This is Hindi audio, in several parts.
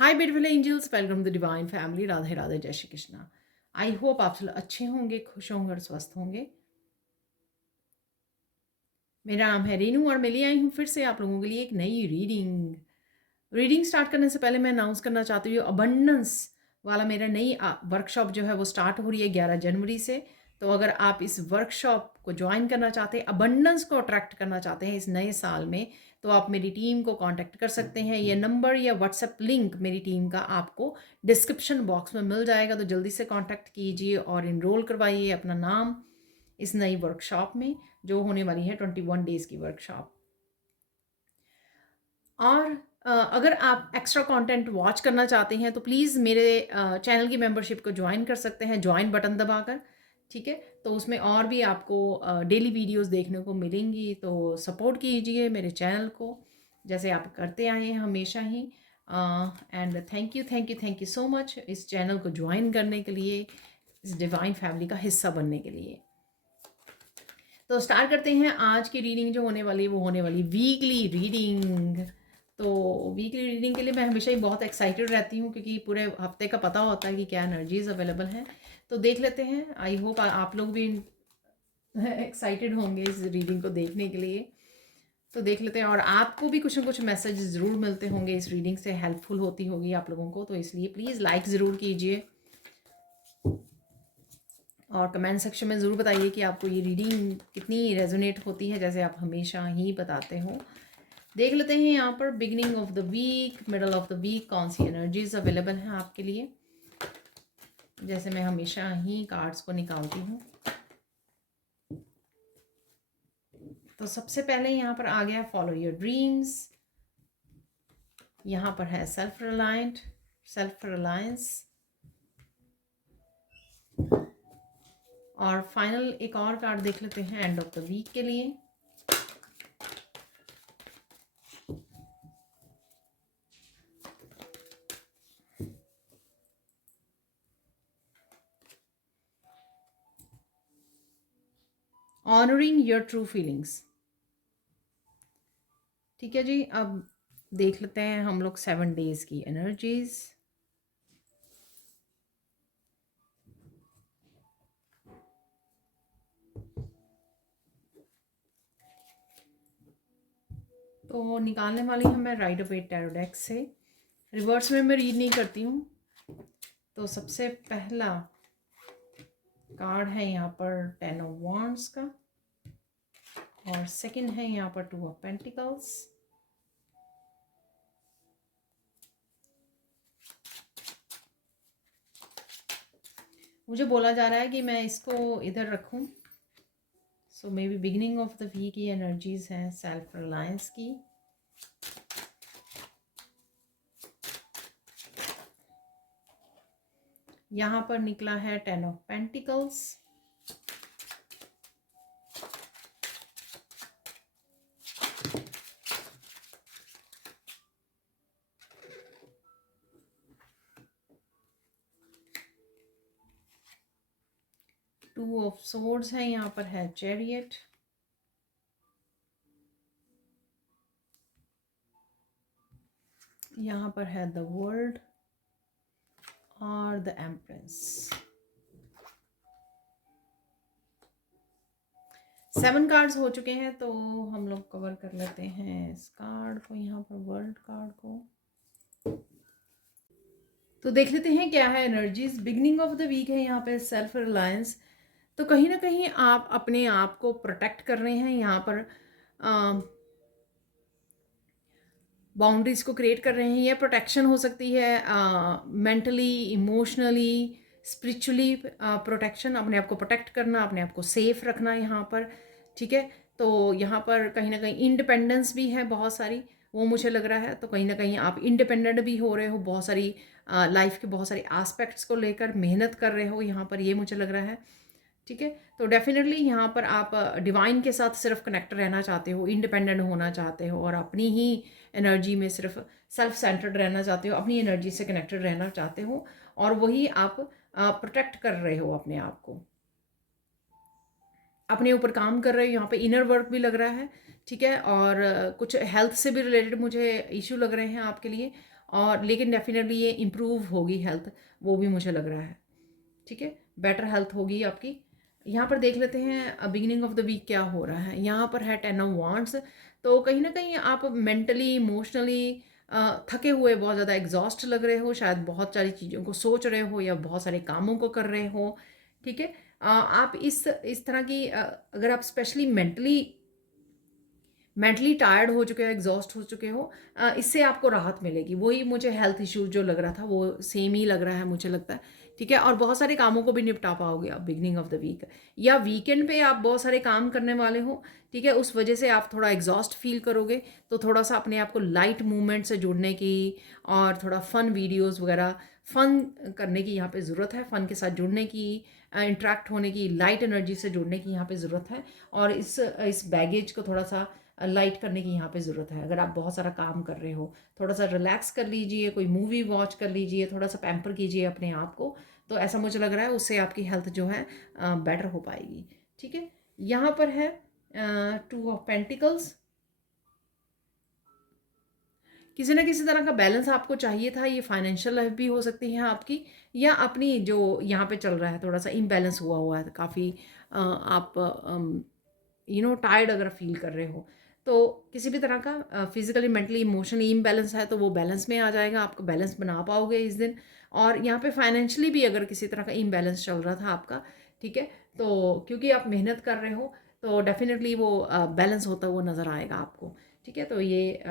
Hi beautiful angels, welcome to divine family. Radhe Radhe, जय श्री कृष्णा। आई होप आप सब अच्छे होंगे, खुश होंगे और स्वस्थ होंगे। मेरा नाम है रीनू और मैं ले आई हूँ फिर से आप लोगों के लिए एक नई रीडिंग स्टार्ट करने से पहले मैं अनाउंस करना चाहती हूँ, अबंडेंस वाला मेरा नई वर्कशॉप जो है वो स्टार्ट हो रही है 11 जनवरी से। तो अगर आप इस वर्कशॉप को ज्वाइन करना चाहते हैं, अबंडेंस को अट्रैक्ट करना चाहते हैं इस नए साल में, तो आप मेरी टीम को कांटेक्ट कर सकते हैं। ये नंबर या व्हाट्सएप लिंक मेरी टीम का आपको डिस्क्रिप्शन बॉक्स में मिल जाएगा, तो जल्दी से कांटेक्ट कीजिए और इनरोल करवाइए अपना नाम इस नई वर्कशॉप में, जो होने वाली है 21 डेज़ की वर्कशॉप। और अगर आप एक्स्ट्रा कंटेंट वॉच करना चाहते हैं तो प्लीज़ मेरे चैनल की मेंबरशिप को ज्वाइन कर सकते हैं, ज्वाइन बटन दबाकर। ठीक है, तो उसमें और भी आपको डेली वीडियोस देखने को मिलेंगी, तो सपोर्ट कीजिए मेरे चैनल को जैसे आप करते आए हैं हमेशा ही। And thank you so much इस चैनल को ज्वाइन करने के लिए, इस डिवाइन फैमिली का हिस्सा बनने के लिए। तो स्टार्ट करते हैं आज की रीडिंग जो होने वाली है, वो होने वाली वीकली रीडिंग। तो वीकली रीडिंग के लिए मैं हमेशा ही बहुत एक्साइटेड रहती हूँ, क्योंकि पूरे हफ्ते का पता होता है कि क्या एनर्जीज अवेलेबल हैं। तो देख लेते हैं, आई होप आप लोग भी एक्साइटेड होंगे इस रीडिंग को देखने के लिए। तो देख लेते हैं, और आपको भी कुछ ना कुछ मैसेज ज़रूर मिलते होंगे, इस रीडिंग से हेल्पफुल होती होगी आप लोगों को, तो इसलिए प्लीज़ लाइक ज़रूर कीजिए और कमेंट सेक्शन में ज़रूर बताइए कि आपको ये रीडिंग कितनी रेजोनेट होती है, जैसे आप हमेशा ही बताते हो। देख लेते हैं यहाँ पर beginning of the week, middle of the week, कौन सी एनर्जीज अवेलेबल हैं आपके लिए, जैसे मैं हमेशा ही कार्ड्स को निकालती हूँ। तो सबसे पहले यहाँ पर आ गया फॉलो योर ड्रीम्स। यहाँ पर है सेल्फ रिलायंस। और फाइनल एक और कार्ड देख लेते हैं एंड ऑफ द वीक के लिए। Honouring your true feelings. ठीक है जी, अब देख लेते हैं हम लोग 7 डेज की एनर्जीज। तो निकालने वाली हूँ मैं राइडर वेट टैरो डेक से। रिवर्स में मैं रीड नहीं करती हूँ। तो सबसे पहला कार्ड है यहाँ पर 10 ऑफ वॉन्ड्स का, और सेकंड है यहाँ पर 2 ऑफ पेंटिकल्स। मुझे बोला जा रहा है कि मैं इसको इधर रखूं। So maybe beginning of the week की एनर्जीज हैं सेल्फ रिलायंस की। यहाँ पर निकला है 10 of pentacles. Two of swords है, यहाँ पर है चैरियट। यहाँ पर है द वर्ल्ड और द एम्प्रेस। 7 कार्ड्स हो चुके हैं, तो हम लोग कवर कर लेते हैं इस कार्ड को, यहाँ पर वर्ल्ड कार्ड को। तो देख लेते हैं क्या है energies. Beginning of the week है यहाँ पे सेल्फ रिलायंस। तो कहीं ना कहीं आप अपने आप को प्रोटेक्ट कर रहे हैं, यहाँ पर बाउंड्रीज को क्रिएट कर रहे हैं। यह प्रोटेक्शन हो सकती है मेंटली, इमोशनली, स्पिरिचुअली प्रोटेक्शन, अपने आप को प्रोटेक्ट करना, अपने आप को सेफ रखना यहाँ पर। ठीक है, तो यहाँ पर कहीं ना कहीं इंडिपेंडेंस भी है बहुत सारी, वो मुझे लग रहा है। तो कहीं ना कहीं आप इंडिपेंडेंट भी हो रहे हो, बहुत सारी लाइफ के बहुत सारे एस्पेक्ट्स को लेकर मेहनत कर रहे हो यहाँ पर, ये मुझे लग रहा है। ठीक है, तो डेफिनेटली यहाँ पर आप डिवाइन के साथ सिर्फ कनेक्ट रहना चाहते हो, इंडिपेंडेंट होना चाहते हो, और अपनी ही एनर्जी में सिर्फ सेल्फ सेंटर्ड रहना चाहते हो, अपनी एनर्जी से कनेक्टेड रहना चाहते हो, और वही आप प्रोटेक्ट कर रहे हो अपने आप को, अपने ऊपर काम कर रहे हो। यहाँ पे इनर वर्क भी लग रहा है। ठीक है, और कुछ हेल्थ से भी रिलेटेड मुझे इश्यू लग रहे हैं आपके लिए, और लेकिन डेफिनेटली ये इम्प्रूव होगी हेल्थ, वो भी मुझे लग रहा है। ठीक है, बेटर हेल्थ होगी आपकी। यहाँ पर देख लेते हैं बिगिनिंग ऑफ द वीक क्या हो रहा है। यहाँ पर है 10 ऑफ वांड्स। तो कहीं ना कहीं आप मेंटली इमोशनली थके हुए, बहुत ज़्यादा एग्जॉस्ट लग रहे हो, शायद बहुत सारी चीज़ों को सोच रहे हो या बहुत सारे कामों को कर रहे हो। ठीक है, आप इस तरह की अगर आप स्पेशली मेंटली टायर्ड हो चुके हो, एग्जॉस्ट हो चुके हो, इससे आपको राहत मिलेगी। वही मुझे हेल्थ इश्यूज जो लग रहा था वो सेम ही लग रहा है मुझे लगता है। ठीक है, और बहुत सारे कामों को भी निपटा पाओगे आप बिगनिंग ऑफ द वीक, या वीकेंड पे आप बहुत सारे काम करने वाले हो। ठीक है, उस वजह से आप थोड़ा एग्जॉस्ट फील करोगे, तो थोड़ा सा अपने आप को लाइट मूवमेंट से जुड़ने की और थोड़ा फन वीडियोज़ वगैरह फन करने की यहाँ पे ज़रूरत है, फ़न के साथ जुड़ने की, इंट्रैक्ट होने की, लाइट एनर्जी से जुड़ने की यहाँ पे ज़रूरत है। और इस बैगेज को थोड़ा सा लाइट करने की यहाँ पे ज़रूरत है। अगर आप बहुत सारा काम कर रहे हो, थोड़ा सा रिलैक्स कर लीजिए, कोई मूवी वॉच कर लीजिए, थोड़ा सा पैम्पर कीजिए अपने आप को, तो ऐसा मुझे लग रहा है उससे आपकी हेल्थ जो है बेटर हो पाएगी। ठीक है, यहाँ पर है 2 ऑफ पेंटिकल्स। किसी ना किसी तरह का बैलेंस आपको चाहिए था। ये फाइनेंशियल लाइफ भी हो सकती है आपकी, या अपनी जो यहाँ पे चल रहा है थोड़ा सा इम्बैलेंस हुआ हुआ है काफ़ी, आप टायर्ड अगर फील कर रहे हो, तो किसी भी तरह का फिजिकली मेंटली इमोशनली इम्बैलेंस है तो वो बैलेंस में आ जाएगा, आपको बैलेंस बना पाओगे इस दिन। और यहाँ पे फाइनेंशियली भी अगर किसी तरह का इम्बैलेंस चल रहा था आपका, ठीक है, तो क्योंकि आप मेहनत कर रहे हो तो डेफिनेटली वो बैलेंस होता हुआ नज़र आएगा आपको। ठीक है, तो ये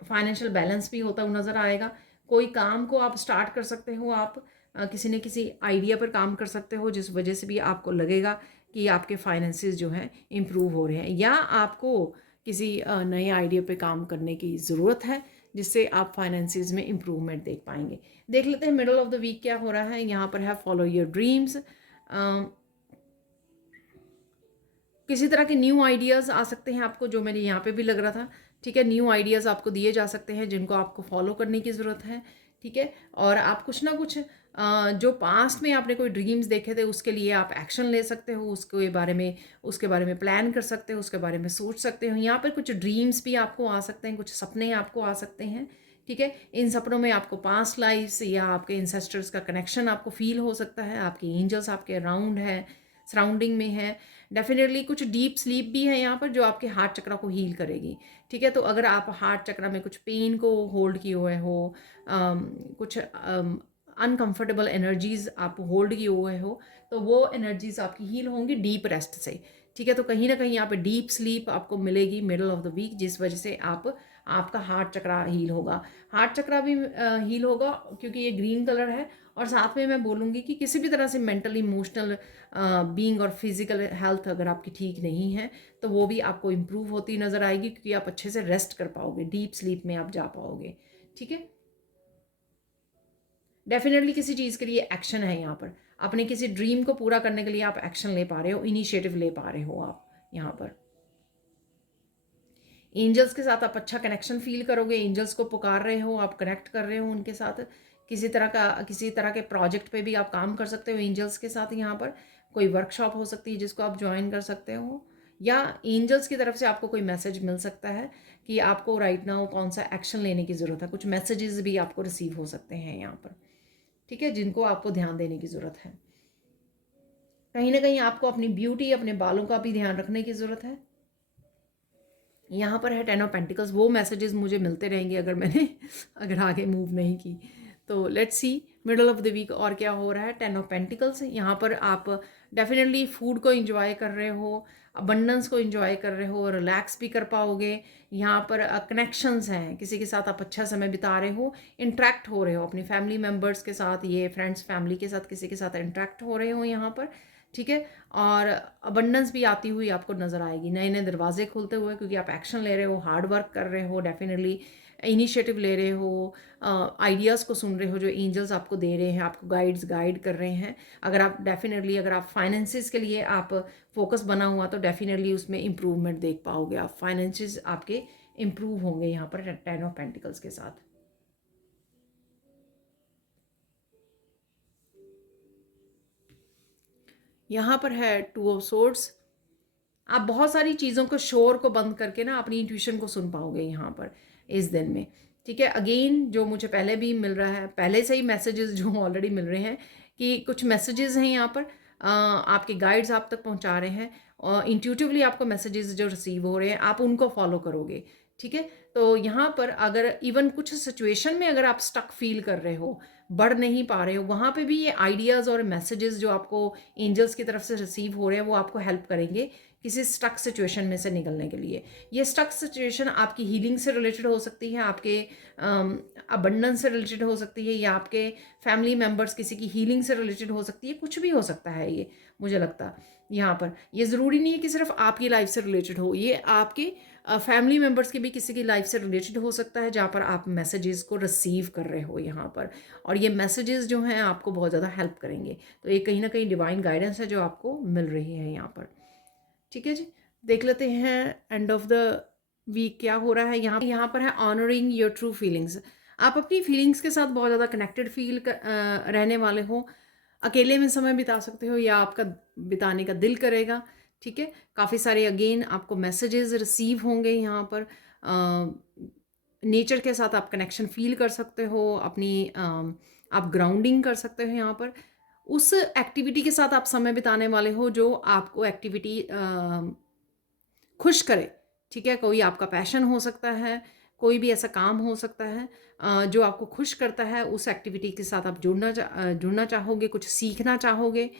फाइनेंशियल बैलेंस भी होता हुआ नज़र आएगा। कोई काम को आप स्टार्ट कर सकते हो, आप किसी न किसी आइडिया पर काम कर सकते हो, जिस वजह से भी आपको लगेगा कि आपके फाइनेंसेस जो हैं इम्प्रूव हो रहे हैं, या आपको किसी नए आइडिया पे काम करने की ज़रूरत है जिससे आप फाइनेंसेस में इम्प्रूवमेंट देख पाएंगे। देख लेते हैं मिडल ऑफ द वीक क्या हो रहा है। यहाँ पर है फॉलो योर ड्रीम्स। किसी तरह के न्यू आइडियाज़ आ सकते हैं आपको, जो मेरे यहाँ पे भी लग रहा था। ठीक है, न्यू आइडियाज़ आपको दिए जा सकते हैं जिनको आपको फॉलो करने की ज़रूरत है। ठीक है, और आप कुछ ना कुछ जो पास्ट में आपने कोई ड्रीम्स देखे थे उसके लिए आप एक्शन ले सकते हो, उसके बारे में प्लान कर सकते हो, उसके बारे में सोच सकते हो। यहाँ पर कुछ ड्रीम्स भी आपको आ सकते हैं, कुछ सपने आपको आ सकते हैं। ठीक है, इन सपनों में आपको पास्ट लाइफ्स या आपके इंसेस्टर्स का कनेक्शन आपको फील हो सकता है, आपके एंजल्स आपके अराउंड है, सराउंडिंग में है। डेफिनेटली कुछ डीप स्लीप भी है यहाँ पर जो आपके हार्ट चक्रा को हील करेगी। ठीक है, तो अगर आप हार्ट चक्रा में कुछ पेन को होल्ड किए हुए हो, कुछ अनकंफर्टेबल एनर्जीज आप होल्ड किए हुए हो, तो वो एनर्जीज आपकी हील होंगी डीप रेस्ट से। ठीक है, तो कहीं ना कहीं यहाँ पे डीप स्लीप आपको मिलेगी मिडल ऑफ द वीक, जिस वजह से आपका हार्ट चक्रा हील होगा। हार्ट चक्रा भी हील होगा क्योंकि ये ग्रीन कलर है। और साथ में मैं बोलूँगी कि किसी भी तरह से मेंटल इमोशनल बीइंग और फिजिकल हेल्थ अगर आपकी ठीक नहीं है तो वो भी आपको इम्प्रूव होती नज़र आएगी, क्योंकि आप अच्छे से रेस्ट कर पाओगे, डीप स्लीप में आप जा पाओगे। ठीक है, डेफिनेटली किसी चीज़ के लिए एक्शन है यहाँ पर, अपने किसी ड्रीम को पूरा करने के लिए आप एक्शन ले पा रहे हो, इनिशिएटिव ले पा रहे हो आप यहाँ पर। एंजल्स के साथ आप अच्छा कनेक्शन फील करोगे, एंजल्स को पुकार रहे हो, आप कनेक्ट कर रहे हो उनके साथ। किसी तरह के प्रोजेक्ट पे भी आप काम कर सकते हो एंजल्स के साथ। यहाँ पर कोई वर्कशॉप हो सकती है जिसको आप ज्वाइन कर सकते हो, या एंजल्स की तरफ से आपको कोई मैसेज मिल सकता है कि आपको राइट नाउ कौन सा एक्शन लेने की ज़रूरत है। कुछ मैसेजेस भी आपको रिसीव हो सकते हैं यहाँ पर, ठीक है, जिनको आपको ध्यान देने की ज़रूरत है। कहीं ना कहीं आपको अपनी ब्यूटी, अपने बालों का भी ध्यान रखने की ज़रूरत है। यहाँ पर है 10 ऑफ पेंटिकल्स। वो मैसेजेस मुझे मिलते रहेंगे अगर मैंने अगर आगे मूव नहीं की। तो let's see middle of the week और क्या हो रहा है। 10 ऑफ पेंटिकल्स, यहाँ पर आप डेफिनेटली फूड को इंजॉय कर रहे हो, अबंडेंस को इंजॉय कर रहे हो, रिलैक्स भी कर पाओगे। यहाँ पर कनेक्शंस हैं, किसी के साथ आप अच्छा समय बिता रहे हो, इंटरेक्ट हो रहे हो अपनी फैमिली मेम्बर्स के साथ, ये फ्रेंड्स फैमिली के साथ, किसी के साथ इंटरेक्ट हो रहे हो यहाँ पर। ठीक है, और अबंडेंस भी आती हुई आपको नज़र आएगी, नए नए दरवाजे खुलते हुए, क्योंकि आप एक्शन ले रहे हो, हार्ड वर्क कर रहे हो, डेफिनेटली इनिशिएटिव ले रहे हो, आइडियाज़ को सुन रहे हो जो एंजल्स आपको दे रहे हैं, आपको गाइड कर रहे हैं। अगर आप फाइनेंसिस के लिए आप फोकस बना हुआ तो डेफिनेटली उसमें इम्प्रूवमेंट देख पाओगे आप, फाइनेंसिस आपके इम्प्रूव होंगे यहाँ पर 10 ऑफ पेंटिकल्स के साथ। यहाँ पर है 2 ऑफ सोर्ड्स। आप बहुत सारी चीज़ों को, शोर को बंद करके ना अपनी इंट्यूशन को सुन पाओगे यहाँ पर इस दिन में। ठीक है। अगेन जो मुझे पहले भी मिल रहा है, पहले से ही मैसेजेस जो ऑलरेडी मिल रहे हैं कि कुछ मैसेजेस हैं यहाँ पर, आपके गाइड्स आप तक पहुँचा रहे हैं और इंट्यूटिवली आपको मैसेजेस जो रिसीव हो रहे हैं आप उनको फॉलो करोगे। ठीक है। तो यहाँ पर अगर इवन कुछ सिचुएशन में अगर आप स्टक फील कर रहे हो, बढ़ नहीं पा रहे हो, वहाँ पे भी ये आइडियाज़ और मैसेजेस जो आपको एंजल्स की तरफ से रिसीव हो रहे हैं वो आपको हेल्प करेंगे किसी स्टक सिचुएशन में से निकलने के लिए। ये स्टक सिचुएशन आपकी हीलिंग से रिलेटेड हो सकती है, आपके अबंडेंस से रिलेटेड हो सकती है, या आपके फैमिली मेम्बर्स किसी की हीलिंग से रिलेटेड हो सकती है, कुछ भी हो सकता है ये। मुझे लगता है यहाँ पर ये ज़रूरी नहीं है कि सिर्फ आपकी लाइफ से रिलेटेड हो, ये आपके फैमिली मेम्बर्स की भी किसी की लाइफ से रिलेटेड हो सकता है जहाँ पर आप मैसेजेस को रिसीव कर रहे हो यहाँ पर। और ये मैसेजेस जो हैं आपको बहुत ज़्यादा हेल्प करेंगे। तो ये कहीं ना कहीं डिवाइन गाइडेंस है जो आपको मिल रही है यहाँ पर। ठीक है जी। देख लेते हैं एंड ऑफ द वीक क्या हो रहा है। यहाँ पर है ऑनरिंग योर ट्रू फीलिंग्स। आप अपनी फीलिंग्स के साथ बहुत ज़्यादा कनेक्टेड रहने वाले हो। अकेले में समय बिता सकते हो या आपका बिताने का दिल करेगा। ठीक है। काफ़ी सारे अगेन आपको मैसेजेस रिसीव होंगे यहाँ पर। नेचर के साथ आप कनेक्शन फील कर सकते हो, अपनी आप ग्राउंडिंग कर सकते हो यहाँ पर। उस एक्टिविटी के साथ आप समय बिताने वाले हो जो आपको एक्टिविटी खुश करे। ठीक है। कोई आपका पैशन हो सकता है, कोई भी ऐसा काम हो सकता है जो आपको खुश करता है, उस एक्टिविटी के साथ आप जुड़ना चाहोगे, कुछ सीखना चाहोगे।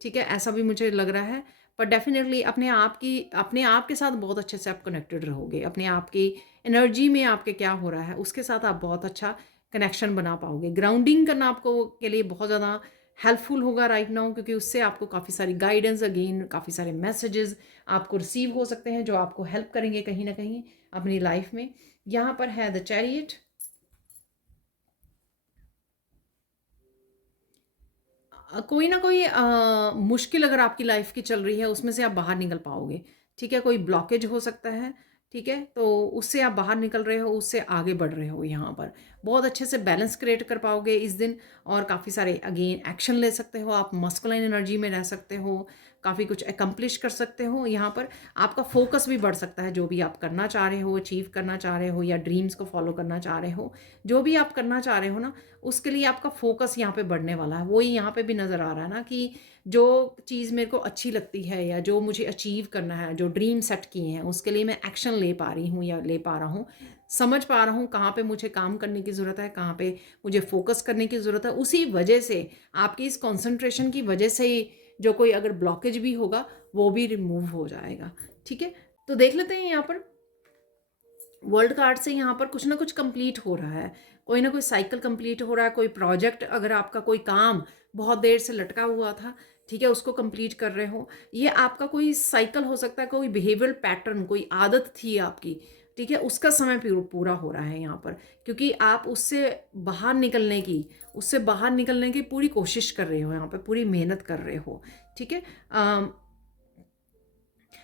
ठीक है। ऐसा भी मुझे लग रहा है। पर डेफिनेटली अपने आप के साथ बहुत अच्छे से आप कनेक्टेड रहोगे। अपने आप की एनर्जी में आपके क्या हो रहा है उसके साथ आप बहुत अच्छा कनेक्शन बना पाओगे। ग्राउंडिंग करना आपको के लिए बहुत ज़्यादा हेल्पफुल होगा राइट नाउ, क्योंकि उससे आपको काफ़ी सारी गाइडेंस, अगेन काफ़ी सारे मैसेजेस आपको रिसीव हो सकते हैं जो आपको हेल्प करेंगे कहीं ना कहीं अपनी लाइफ में। यहाँ पर है द चैरियट। कोई ना कोई मुश्किल अगर आपकी लाइफ की चल रही है उसमें से आप बाहर निकल पाओगे। ठीक है। कोई ब्लॉकेज हो सकता है। ठीक है। तो उससे आप बाहर निकल रहे हो, उससे आगे बढ़ रहे हो। यहाँ पर बहुत अच्छे से बैलेंस क्रिएट कर पाओगे इस दिन, और काफ़ी सारे अगेन एक्शन ले सकते हो। आप मस्कुलाइन एनर्जी में रह सकते हो, काफ़ी कुछ एकम्प्लिश कर सकते हो। यहाँ पर आपका फोकस भी बढ़ सकता है। जो भी आप करना चाह रहे हो, अचीव करना चाह रहे हो, या ड्रीम्स को फॉलो करना चाह रहे हो, जो भी आप करना चाह रहे हो ना, उसके लिए आपका फोकस यहाँ पे बढ़ने वाला है। वही यहाँ पे भी नज़र आ रहा है ना कि जो चीज़ मेरे को अच्छी लगती है या जो मुझे अचीव करना है, जो ड्रीम सेट किए हैं, उसके लिए मैं एक्शन ले पा रही हूँ या ले पा रहा हूँ, समझ पा रहा हूँ कहाँ पे मुझे काम करने की ज़रूरत है, कहाँ पे मुझे फोकस करने की ज़रूरत है। उसी वजह से, आपकी इस कॉन्सेंट्रेशन की वजह से ही जो कोई अगर ब्लॉकेज भी होगा वो भी रिमूव हो जाएगा। ठीक है। तो देख लेते हैं यहाँ पर वर्ल्ड कार्ड से यहाँ पर कुछ ना कुछ कंप्लीट हो रहा है, कोई ना कोई साइकिल कंप्लीट हो रहा है। कोई प्रोजेक्ट, अगर आपका कोई काम बहुत देर से लटका हुआ था, ठीक है, उसको कंप्लीट कर रहे हो। ये आपका कोई साइकिल हो सकता है, कोई बिहेवियरल पैटर्न, कोई आदत थी आपकी, ठीक है, उसका समय पूरा हो रहा है यहाँ पर, क्योंकि आप उससे बाहर निकलने की पूरी कोशिश कर रहे हो, यहाँ पर पूरी मेहनत कर रहे हो। ठीक है।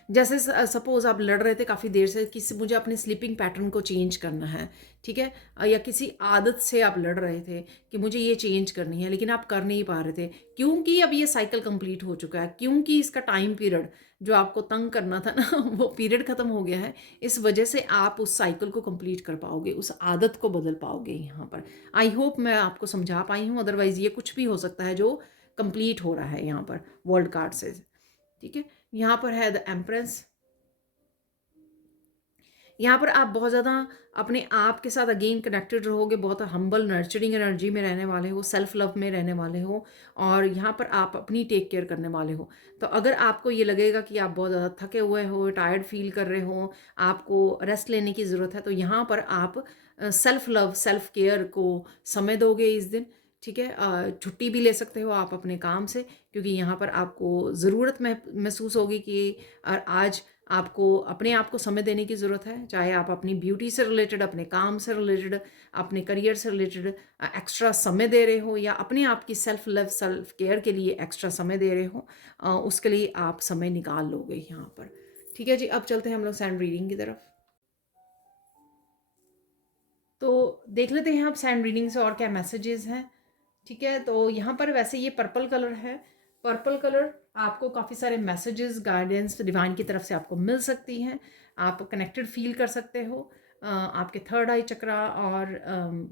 जैसे सपोज आप लड़ रहे थे काफ़ी देर से कि मुझे अपने स्लीपिंग पैटर्न को चेंज करना है। ठीक है। या किसी आदत से आप लड़ रहे थे कि मुझे ये चेंज करनी है, लेकिन आप कर नहीं पा रहे थे क्योंकि अब ये साइकिल कंप्लीट हो चुका है, क्योंकि इसका टाइम पीरियड जो आपको तंग करना था ना वो पीरियड ख़त्म हो गया है। इस वजह से आप उस साइकिल को कंप्लीट कर पाओगे, उस आदत को बदल पाओगे यहाँ पर। आई होप मैं आपको समझा पाई हूँ, अदरवाइज़ ये कुछ भी हो सकता है जो कंप्लीट हो रहा है यहाँ पर वर्ल्ड कार्ड से। ठीक है। यहाँ पर है द एम्प्रेस। यहाँ पर आप बहुत ज़्यादा अपने आप के साथ अगेन कनेक्टेड रहोगे, बहुत हम्बल नर्चरिंग एनर्जी में रहने वाले हो, सेल्फ लव में रहने वाले हो, और यहाँ पर आप अपनी टेक केयर करने वाले हो। तो अगर आपको ये लगेगा कि आप बहुत ज़्यादा थके हुए हो, टायर्ड फील कर रहे हो, आपको रेस्ट लेने की ज़रूरत है, तो यहाँ पर आप सेल्फ लव, सेल्फ केयर को समय दोगे इस दिन। ठीक है। छुट्टी भी ले सकते हो आप अपने काम से, क्योंकि यहाँ पर आपको ज़रूरत महसूस होगी कि आज आपको अपने आप को समय देने की ज़रूरत है। चाहे आप अपनी ब्यूटी से रिलेटेड, अपने काम से रिलेटेड, अपने करियर से रिलेटेड एक्स्ट्रा समय दे रहे हो, या अपने आप की सेल्फ लव, सेल्फ केयर के लिए एक्स्ट्रा समय दे रहे हो, उसके लिए आप समय निकाल लोगे यहाँ पर। ठीक है जी। अब चलते हैं हम लोग सैंड रीडिंग की तरफ। तो देख लेते हैं आप सैंड रीडिंग से और क्या मैसेजेस हैं। ठीक है। तो यहाँ पर वैसे ये पर्पल कलर है। पर्पल कलर आपको काफ़ी सारे मैसेजेस, गाइडेंस डिवाइन की तरफ से आपको मिल सकती हैं। आप कनेक्टेड फील कर सकते हो। आपके थर्ड आई चक्रा और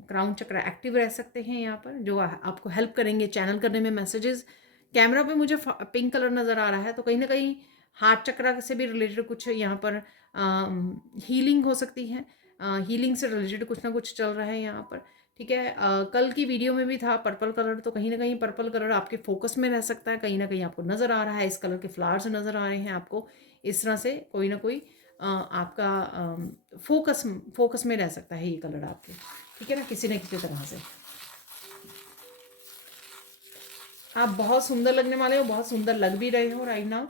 क्राउन चक्रा एक्टिव रह सकते हैं यहाँ पर, जो आपको हेल्प करेंगे चैनल करने में मैसेजेस। कैमरा पे मुझे पिंक कलर नज़र आ रहा है, तो कहीं ना कहीं हार्ट चक्रा से भी रिलेटेड कुछ यहाँ पर हीलिंग हो सकती है। हीलिंग से रिलेटेड कुछ ना कुछ चल रहा है यहाँ पर, ठीक है। कल की वीडियो में भी था पर्पल कलर, तो कहीं ना कहीं पर्पल कलर आपके फोकस में रह सकता है, कहीं ना कहीं आपको नज़र आ रहा है, इस कलर के फ्लावर्स नज़र आ रहे हैं आपको। इस तरह से कोई ना कोई आपका फोकस फोकस में रह सकता है ये कलर आपके, ठीक है ना, किसी न किसी तरह से। आप बहुत सुंदर लगने वाले हो, बहुत सुंदर लग भी रहे हो राइट नाउ।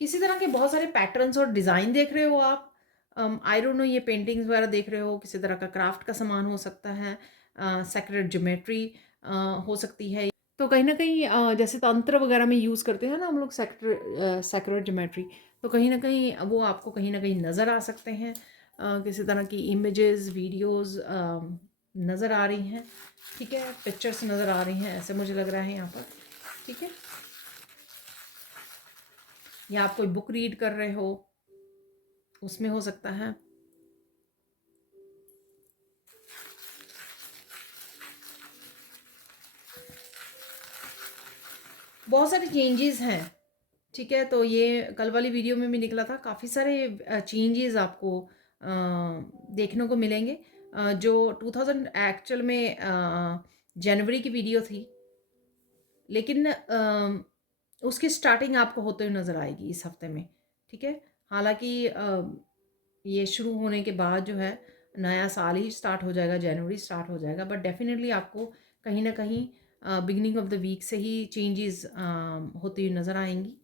किसी तरह के बहुत सारे पैटर्न्स और डिज़ाइन देख रहे हो आप। आई डोंट नो, ये पेंटिंग्स वगैरह देख रहे हो, किसी तरह का क्राफ्ट का सामान हो सकता है, सेक्रेट ज्योमेट्री हो सकती है। तो कहीं ना कहीं जैसे तंत्र वगैरह में यूज़ करते हैं ना हम लोग सेक्रेट ज्योमेट्री, तो कहीं ना कहीं वो आपको कहीं ना कहीं नज़र आ सकते हैं। किसी तरह की इमेजेस वीडियोस नज़र आ रही हैं, ठीक है, पिक्चर्स नज़र आ रही हैं, ऐसे मुझे लग रहा है यहाँ पर, ठीक है। या आप कोई बुक रीड कर रहे हो, उसमें हो सकता है। बहुत सारे चेंजेस हैं, ठीक है। तो ये कल वाली वीडियो में भी निकला था, काफ़ी सारे चेंजेस आपको देखने को मिलेंगे। जो 2000 एक्चुअल में जनवरी की वीडियो थी, लेकिन उसकी स्टार्टिंग आपको होते हुए नज़र आएगी इस हफ्ते में, ठीक है। हालांकि ये शुरू होने के बाद जो है नया साल ही स्टार्ट हो जाएगा, जनवरी स्टार्ट हो जाएगा, बट डेफिनेटली आपको कहीं ना कहीं बिगिनिंग ऑफ द वीक से ही चेंजेस होती हुई नज़र आएंगी।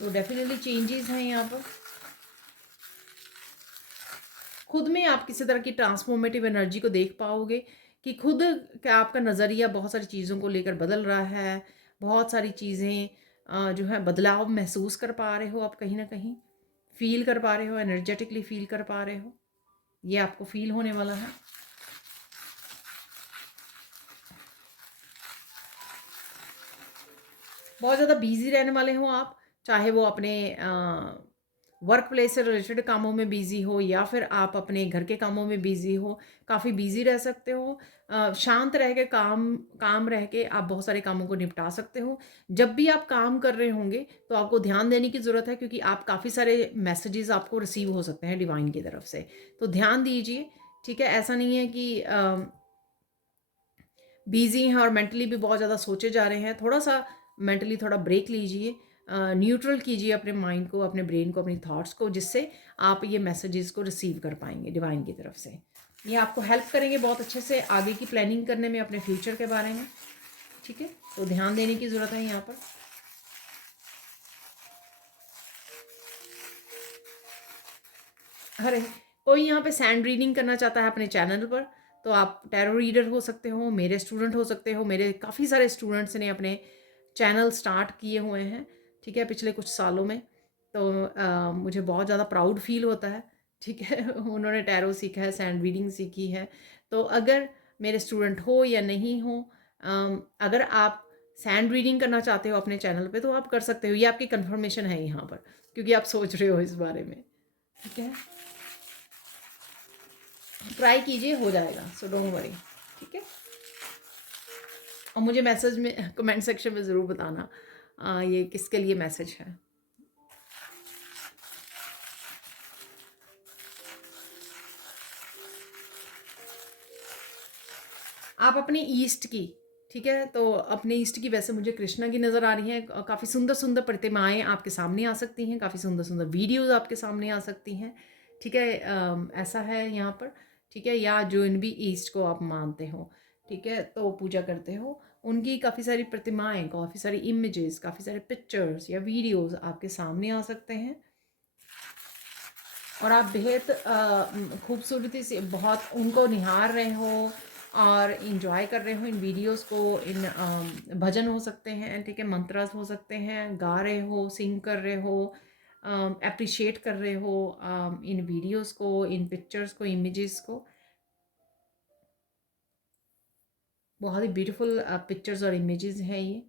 तो डेफिनेटली चेंजेस हैं यहाँ पर। खुद में आप किसी तरह की ट्रांसफॉर्मेटिव एनर्जी को देख पाओगे कि खुद का आपका नज़रिया बहुत सारी चीज़ों को लेकर बदल रहा है। बहुत सारी चीज़ें जो है बदलाव महसूस कर पा रहे हो आप, कहीं ना कहीं फील कर पा रहे हो, एनर्जेटिकली फील कर पा रहे हो, ये आपको फील होने वाला है। बहुत ज़्यादा बिजी रहने वाले हो आप, चाहे वो अपने वर्क प्लेस से रिलेटेड कामों में बिजी हो या फिर आप अपने घर के कामों में बिजी हो, काफ़ी बिजी रह सकते हो। शांत रह के काम रह के आप बहुत सारे कामों को निपटा सकते हो। जब भी आप काम कर रहे होंगे तो आपको ध्यान देने की ज़रूरत है, क्योंकि आप काफ़ी सारे मैसेजेस आपको रिसीव हो सकते हैं डिवाइन की तरफ से, तो ध्यान दीजिए, ठीक है। ऐसा नहीं है कि बिजी हैं और मेंटली भी बहुत ज़्यादा सोचे जा रहे हैं। थोड़ा सा मेंटली थोड़ा ब्रेक लीजिए, न्यूट्रल कीजिए अपने माइंड को, अपने ब्रेन को, अपनी थॉट्स को, जिससे आप ये मैसेजेस को रिसीव कर पाएंगे डिवाइन की तरफ से। ये आपको हेल्प करेंगे बहुत अच्छे से आगे की प्लानिंग करने में, अपने फ्यूचर के बारे में, ठीक है। तो ध्यान देने की ज़रूरत है यहाँ पर। अरे, कोई यहाँ पे सैंड रीडिंग करना चाहता है अपने चैनल पर, तो आप टैरो रीडर हो सकते हो, मेरे स्टूडेंट हो सकते हो। मेरे काफ़ी सारे स्टूडेंट्स ने अपने चैनल स्टार्ट किए हुए हैं, ठीक है, पिछले कुछ सालों में। तो मुझे बहुत ज़्यादा प्राउड फील होता है, ठीक है। उन्होंने टैरो सीखा है, सैंड रीडिंग सीखी है। तो अगर मेरे स्टूडेंट हो या नहीं हो, अगर आप सैंड रीडिंग करना चाहते हो अपने चैनल पे, तो आप कर सकते हो। ये आपकी कंफर्मेशन है यहाँ पर, क्योंकि आप सोच रहे हो इस बारे में, ठीक है। ट्राई कीजिए, हो जाएगा, सो डोंट वरी, ठीक है। और मुझे मैसेज में कमेंट सेक्शन में ज़रूर बताना ये किसके लिए मैसेज है। आप अपने ईस्ट की, ठीक है, तो अपने ईस्ट की वैसे मुझे कृष्णा की नज़र आ रही है। काफ़ी सुंदर सुंदर प्रतिमाएं आपके सामने आ सकती हैं, काफ़ी सुंदर सुंदर वीडियोज़ आपके सामने आ सकती हैं, ठीक है। ऐसा है यहाँ पर, ठीक है। या जो इन भी ईस्ट को आप मानते हो, ठीक है, तो पूजा करते हो, उनकी काफ़ी सारी प्रतिमाएं, काफ़ी सारी इमेजेस, काफ़ी सारे पिक्चर्स या वीडियोज़ आपके सामने आ सकते हैं। और आप बेहद खूबसूरती से बहुत उनको निहार रहे हो और इंजॉय कर रहे हो इन वीडियोस को। इन भजन हो सकते हैं, ठीक है, मंत्रास हो सकते हैं, गा रहे हो, सिंग कर रहे हो, अप्रिशिएट कर रहे हो इन वीडियोस को, इन पिक्चर्स को, इमेजेस को। बहुत ही ब्यूटीफुल पिक्चर्स और इमेजेस हैं ये।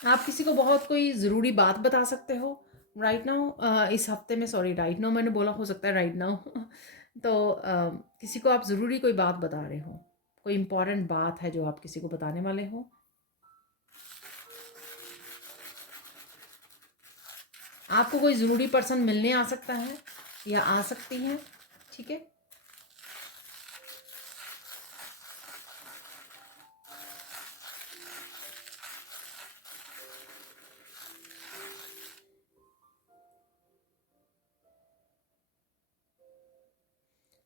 आप किसी को बहुत कोई ज़रूरी बात बता सकते हो राइट नाउ, इस हफ्ते में, सॉरी राइट नाउ मैंने बोला, हो सकता है राइट नाउ तो किसी को आप ज़रूरी कोई बात बता रहे हो, कोई इम्पोर्टेंट बात है जो आप किसी को बताने वाले हो। आपको कोई ज़रूरी पर्सन मिलने आ सकता है या आ सकती है, ठीक है।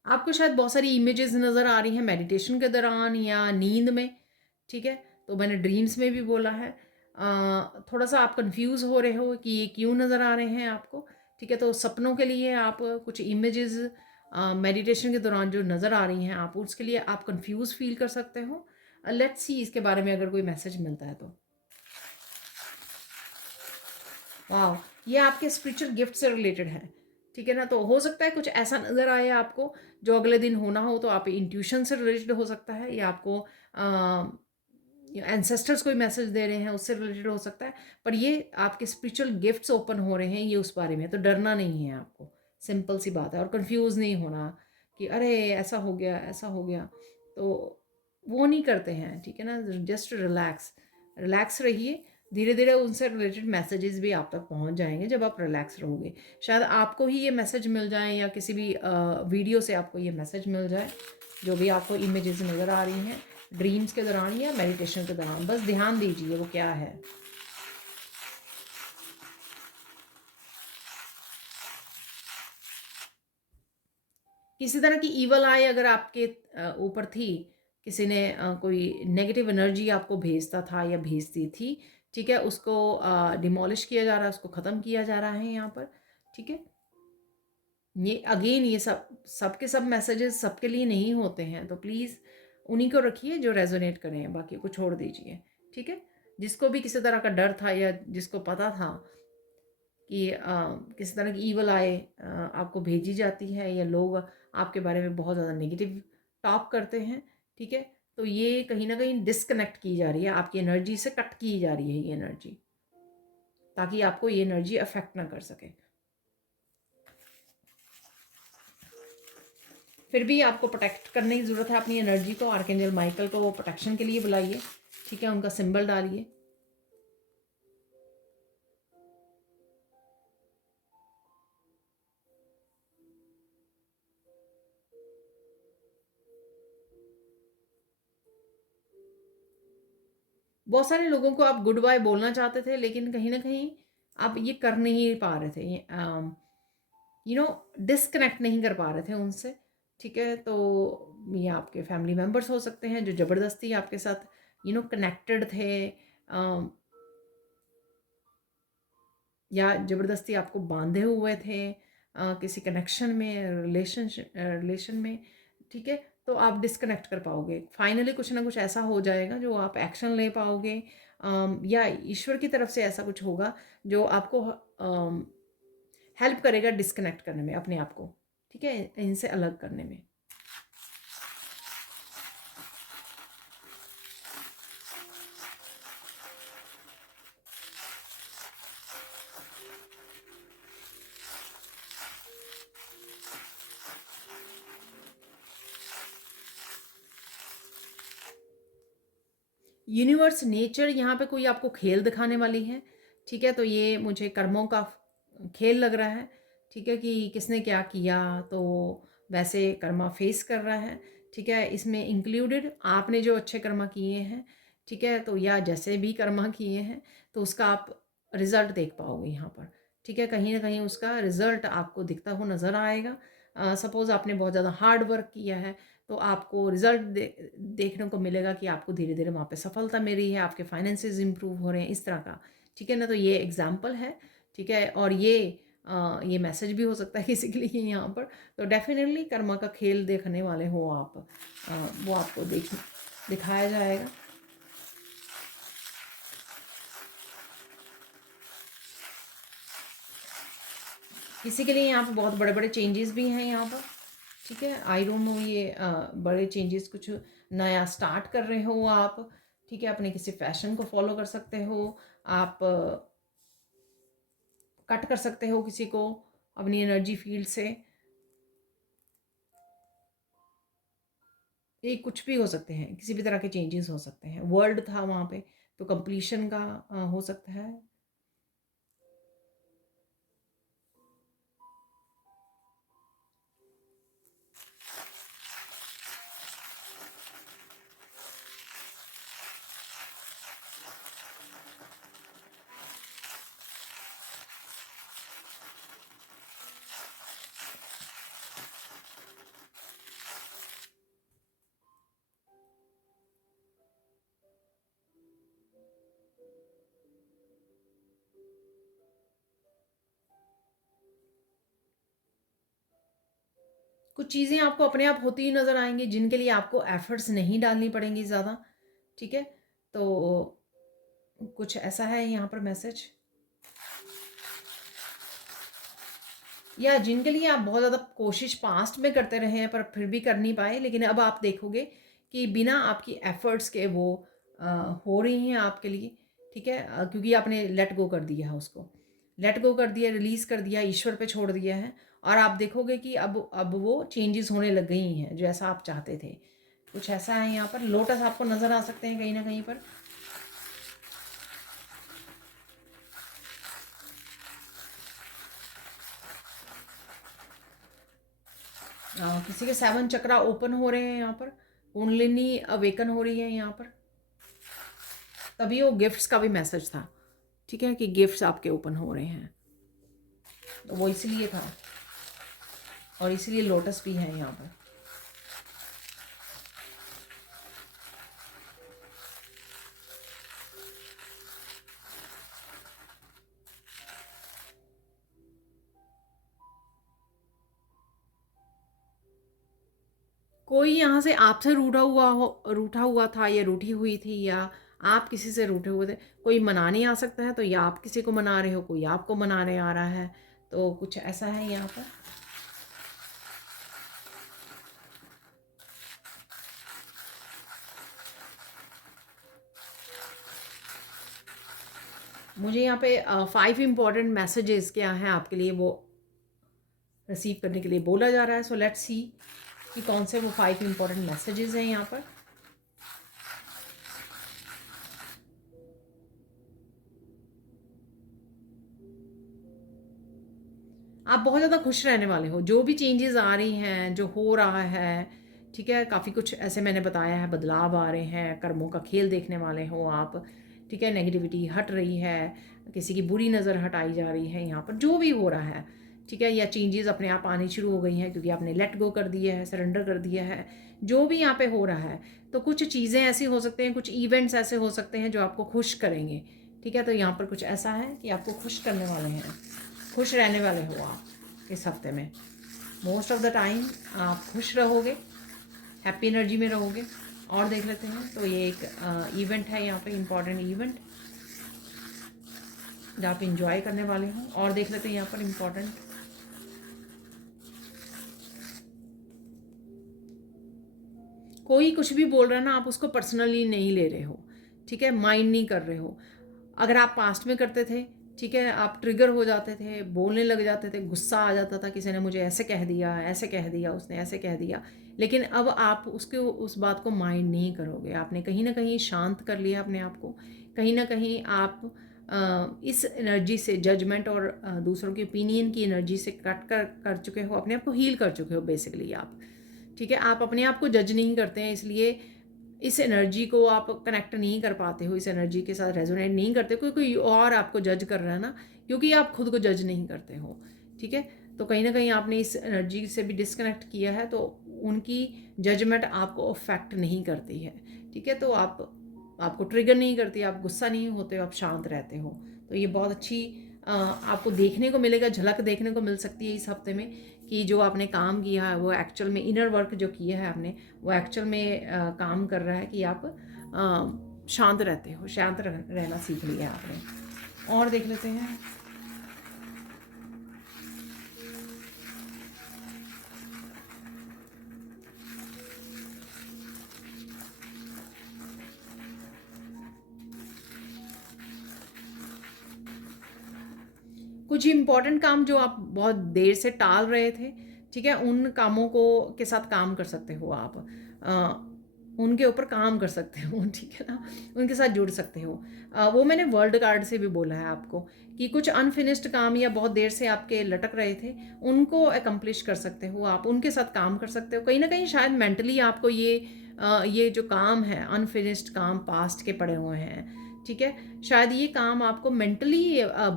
आपको शायद बहुत सारी इमेजेस नज़र आ रही हैं मेडिटेशन के दौरान या नींद में, ठीक है। तो मैंने ड्रीम्स में भी बोला है। थोड़ा सा आप कंफ्यूज हो रहे हो कि ये क्यों नज़र आ रहे हैं आपको, ठीक है। तो सपनों के लिए आप कुछ इमेजेस मेडिटेशन के दौरान जो नज़र आ रही हैं, आप उसके लिए आप कंफ्यूज फील कर सकते हो। लेट्स सी इसके बारे में अगर कोई मैसेज मिलता है तो। वाह, ये आपके स्पिरिचुअल गिफ्ट से रिलेटेड है, ठीक है ना। तो हो सकता है कुछ ऐसा नज़र आए आपको जो अगले दिन होना हो, तो आप इंट्यूशन से रिलेटेड हो सकता है, या आपको एंसेस्टर्स कोई मैसेज दे रहे हैं उससे रिलेटेड हो सकता है। पर ये आपके स्पिरिचुअल गिफ्ट्स ओपन हो रहे हैं, ये उस बारे में। तो डरना नहीं है आपको, सिंपल सी बात है। और कंफ्यूज नहीं होना कि अरे ऐसा हो गया, ऐसा हो गया, तो वो नहीं करते हैं, ठीक है ना। जस्ट रिलैक्स, रिलैक्स रहिए। धीरे धीरे उनसे रिलेटेड मैसेजेस भी आप तक पहुंच जाएंगे जब आप रिलैक्स रहोगे। शायद आपको ही ये मैसेज मिल जाए या किसी भी वीडियो से आपको ये मैसेज मिल जाए, जो भी आपको इमेजेस नज़र आ रही हैं ड्रीम्स के दौरान या मेडिटेशन के दौरान। बस ध्यान दीजिए वो क्या है। किसी तरह की ईवल आई अगर आपके ऊपर थी, किसी ने कोई नेगेटिव एनर्जी आपको भेजता था या भेजती थी, ठीक है, उसको डिमोलिश किया जा रहा है, उसको ख़त्म किया जा रहा है यहाँ पर, ठीक है। ये अगेन ये सब के सब मैसेजेस सबके लिए नहीं होते हैं, तो प्लीज़ उन्हीं को रखिए जो रेजोनेट करें, बाकी को छोड़ दीजिए, ठीक है। जिसको भी किसी तरह का डर था या जिसको पता था कि किसी तरह की ईवल आए आपको भेजी जाती है, या लोग आपके बारे में बहुत ज़्यादा नेगेटिव टॉक करते हैं, ठीक है, तो ये कहीं ना कहीं डिस्कनेक्ट की जा रही है, आपकी एनर्जी से कट की जा रही है ये एनर्जी, ताकि आपको ये एनर्जी अफेक्ट ना कर सके। फिर भी आपको प्रोटेक्ट करने की ज़रूरत है अपनी एनर्जी को। आर्कएंजल माइकल को प्रोटेक्शन के लिए बुलाइए, ठीक है, उनका सिंबल डालिए। बहुत सारे लोगों को आप गुड बाय बोलना चाहते थे, लेकिन कहीं ना कहीं आप ये कर नहीं पा रहे थे, डिस्कनेक्ट नहीं कर पा रहे थे उनसे, ठीक है। तो ये आपके फैमिली मेम्बर्स हो सकते हैं जो ज़बरदस्ती आपके साथ कनेक्टेड थे, या ज़बरदस्ती आपको बांधे हुए थे किसी कनेक्शन में, रिलेशन में, ठीक है। तो आप डिस्कनेक्ट कर पाओगे, फाइनली कुछ ना कुछ ऐसा हो जाएगा जो आप एक्शन ले पाओगे, या ईश्वर की तरफ से ऐसा कुछ होगा जो आपको हेल्प करेगा डिस्कनेक्ट करने में अपने आप को, ठीक है, इनसे अलग करने में। यूनिवर्स, नेचर, यहाँ पे कोई आपको खेल दिखाने वाली है, ठीक है। तो ये मुझे कर्मों का खेल लग रहा है, ठीक है, कि किसने क्या किया तो वैसे कर्मा फेस कर रहा है, ठीक है। इसमें इंक्लूडेड आपने जो अच्छे कर्मा किए हैं, ठीक है, तो या जैसे भी कर्मा किए हैं, तो उसका आप रिजल्ट देख पाओगे यहाँ पर, ठीक है। कहीं ना कहीं उसका रिजल्ट आपको दिखता हुआ नज़र आएगा। सपोज़ आपने बहुत ज़्यादा हार्ड वर्क किया है, तो आपको रिजल्ट देखने को मिलेगा कि आपको धीरे धीरे वहाँ पे सफलता मिल रही है, आपके फाइनेंसेस इंप्रूव हो रहे हैं, इस तरह का, ठीक है ना। तो ये एग्जाम्पल है, ठीक है। और ये मैसेज भी हो सकता है किसी के लिए यहाँ पर। तो डेफिनेटली कर्मा का खेल देखने वाले हो आप, वो आपको दिखाया जाएगा। किसी के लिए यहाँ पर बहुत बड़े बड़े चेंजेस भी हैं यहाँ पर, ठीक है। आई डोंट नो ये बड़े चेंजेस कुछ नया स्टार्ट कर रहे हो आप, ठीक है, अपने किसी फैशन को फॉलो कर सकते हो, आप कट कर सकते हो किसी को अपनी एनर्जी फील्ड से। ये कुछ भी हो सकते हैं, किसी भी तरह के चेंजेस हो सकते हैं। वर्ल्ड था वहाँ पे, तो कंप्लीशन का हो सकता है। कुछ चीज़ें आपको अपने आप होती ही नज़र आएँगी, जिनके लिए आपको एफर्ट्स नहीं डालनी पड़ेंगी ज़्यादा, ठीक है? तो कुछ ऐसा है यहाँ पर मैसेज, या जिनके लिए आप बहुत ज़्यादा कोशिश पास्ट में करते रहे हैं पर फिर भी कर नहीं पाए, लेकिन अब आप देखोगे कि बिना आपकी एफर्ट्स के वो हो रही हैं आपके लिए, ठीक है? क्योंकि आपने लेट गो कर दिया है उसको, लेट गो कर दिया, रिलीज़ कर दिया, ईश्वर पे छोड़ दिया है, और आप देखोगे कि अब वो चेंजेस होने लग गई हैं, जो ऐसा आप चाहते थे। कुछ ऐसा है यहाँ पर, लोटस आपको नज़र आ सकते हैं कहीं ना कहीं पर। किसी के 7 चक्रा ओपन हो रहे हैं यहाँ पर, कुंडलिनी अवेकन हो रही है यहाँ पर। तभी वो गिफ्ट्स का भी मैसेज था, ठीक है, कि गिफ्ट्स आपके ओपन हो रहे हैं, तो वो इसलिए था, और इसलिए लोटस भी है यहाँ पर। कोई यहाँ से आपसे रूठा हुआ था, या रूठी हुई थी, या आप किसी से रूठे हुए थे, कोई मनाने आ सकता है, तो या आप किसी को मना रहे हो, कोई आपको मनाने आ रहा है, तो कुछ ऐसा है यहाँ पर। मुझे यहाँ पे 5 इम्पॉर्टेंट मैसेजेस क्या हैं आपके लिए, वो रिसीव करने के लिए बोला जा रहा है। सो लेट्स सी कि कौन से वो 5 इम्पॉर्टेंट मैसेजेस हैं यहाँ पर। आप बहुत ज़्यादा खुश रहने वाले हो, जो भी चेंजेस आ रही हैं, जो हो रहा है, ठीक है? काफ़ी कुछ ऐसे मैंने बताया है, बदलाव आ रहे हैं, कर्मों का खेल देखने वाले हो आप, ठीक है? नेगेटिविटी हट रही है, किसी की बुरी नज़र हटाई जा रही है यहाँ पर, जो भी हो रहा है, ठीक है? या चेंजेस अपने आप आनी शुरू हो गई हैं क्योंकि आपने लेट गो कर दिया है, सरेंडर कर दिया है, जो भी यहाँ पे हो रहा है। तो कुछ चीज़ें ऐसी हो सकते हैं, कुछ इवेंट्स ऐसे हो सकते हैं जो आपको खुश करेंगे, ठीक है? तो यहाँ पर कुछ ऐसा है कि आपको खुश करने वाले हैं, खुश रहने वाले हो आप इस हफ्ते में। मोस्ट ऑफ द टाइम आप खुश रहोगे, हैप्पी एनर्जी में रहोगे। और देख लेते हैं, तो ये एक इवेंट है यहाँ पे, इम्पॉर्टेंट इवेंट जो आप इंजॉय करने वाले हो। और देख लेते हैं यहाँ पर इम्पॉर्टेंट, कोई कुछ भी बोल रहा है ना, आप उसको पर्सनली नहीं ले रहे हो, ठीक है? माइंड नहीं कर रहे हो। अगर आप पास्ट में करते थे, ठीक है, आप ट्रिगर हो जाते थे, बोलने लग जाते थे, गुस्सा आ जाता था, किसी ने मुझे ऐसे कह दिया, ऐसे कह दिया, उसने ऐसे कह दिया, लेकिन अब आप उसके उस बात को माइंड नहीं करोगे। आपने कहीं ना कहीं शांत कर लिया अपने आप को, कहीं ना कहीं आप इस एनर्जी से, जजमेंट और दूसरों की ओपिनियन की एनर्जी से कट कर चुके हो, अपने आप को हील कर चुके हो बेसिकली आप, ठीक है? आप अपने आप को जज नहीं करते हैं, इसलिए इस एनर्जी को आप कनेक्ट नहीं कर पाते हो, इस एनर्जी के साथ रेजोनेट नहीं करते, कोई और आपको जज कर रहा है ना, क्योंकि आप खुद को जज नहीं करते हो, ठीक है? तो कहीं ना कहीं आपने इस एनर्जी से भी डिस्कनेक्ट किया है, तो उनकी जजमेंट आपको अफेक्ट नहीं करती है, ठीक है? तो आपको ट्रिगर नहीं करती, आप गुस्सा नहीं होते हो, आप शांत रहते हो। तो ये बहुत अच्छी आपको देखने को मिलेगा, झलक देखने को मिल सकती है इस हफ्ते में, कि जो आपने काम किया है वो एक्चुअल में, इनर वर्क जो किया है आपने, वो एक्चुअल में काम कर रहा है, कि आप शांत रहते हो, शांत रहना सीख लिया आपने। और देख लेते हैं, कुछ इंपॉर्टेंट काम जो आप बहुत देर से टाल रहे थे, ठीक है, उन कामों को के साथ काम कर सकते हो आप। उनके ऊपर काम कर सकते हो, ठीक है ना, उनके साथ जुड़ सकते हो। वो मैंने वर्ल्ड कार्ड से भी बोला है आपको कि कुछ अनफिनिश्ड काम या बहुत देर से आपके लटक रहे थे, उनको एकम्प्लिश कर सकते हो आप, उनके साथ काम कर सकते हो। कहीं ना कहीं शायद मेंटली आपको ये जो काम है, अनफिनिश्ड काम पास्ट के पड़े हुए हैं, ठीक है, शायद ये काम आपको मेंटली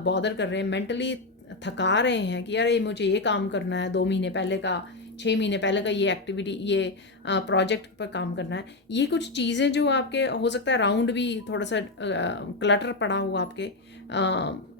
बॉदर कर रहे हैं, मेंटली थका रहे हैं कि यार ये मुझे ये काम करना है, 2 महीने पहले का, 6 महीने पहले का ये एक्टिविटी, ये प्रोजेक्ट पर काम करना है। ये कुछ चीज़ें जो आपके हो सकता है अराउंड भी थोड़ा सा क्लटर पड़ा हुआ आपके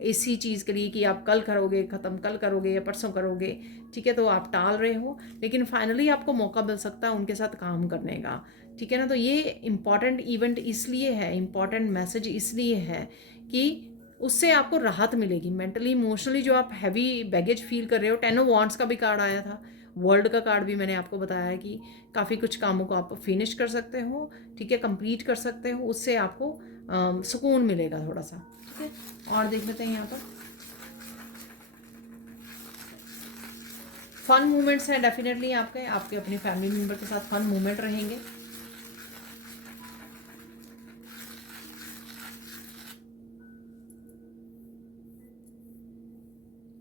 इसी चीज़ के लिए कि आप कल करोगे, ख़त्म कल करोगे या परसों करोगे, ठीक है, तो आप टाल रहे हो, लेकिन फाइनली आपको मौका मिल सकता है उनके साथ काम करने का, ठीक है ना। तो ये इम्पॉर्टेंट इवेंट इसलिए है, इम्पॉर्टेंट मैसेज इसलिए है कि उससे आपको राहत मिलेगी मेंटली इमोशनली। जो आप हैवी बैगेज फील कर रहे हो, 10 ऑफ वॉन्ड्स का भी कार्ड आया था, वर्ल्ड का कार्ड भी मैंने आपको बताया है कि काफ़ी कुछ कामों को आप फिनिश कर सकते हो, ठीक है, कंप्लीट कर सकते हो, उससे आपको सुकून मिलेगा थोड़ा सा, ठीक है। और देख लेते हैं यहाँ पर फन मोमेंट्स हैं डेफिनेटली आपके आपके अपने फैमिली मेम्बर के साथ फन मोमेंट रहेंगे।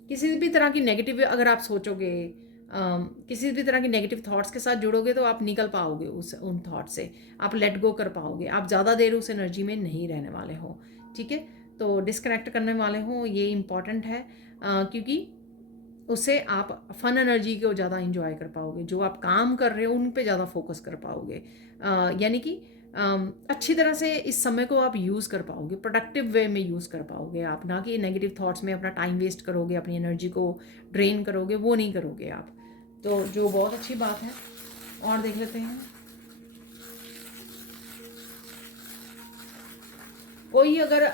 किसी भी तरह की नेगेटिव अगर आप सोचोगे, किसी भी तरह की नेगेटिव थॉट्स के साथ जुड़ोगे तो आप निकल पाओगे उन थॉट से, आप लेट गो कर पाओगे, आप ज़्यादा देर उस एनर्जी में नहीं रहने वाले हो, ठीक है। तो डिस्कनेक्ट करने वाले हो, ये इम्पॉर्टेंट है, क्योंकि उससे आप फन एनर्जी को ज़्यादा इंजॉय कर पाओगे, जो आप काम कर रहे हो उन पे ज़्यादा फोकस कर पाओगे, यानी कि अच्छी तरह से इस समय को आप यूज़ कर पाओगे, प्रोडक्टिव वे में यूज़ कर पाओगे आप, ना कि नेगेटिव थॉट्स में अपना टाइम वेस्ट करोगे, अपनी एनर्जी को ड्रेन करोगे, वो नहीं करोगे आप। तो जो बहुत अच्छी बात है। और देख लेते हैं, कोई अगर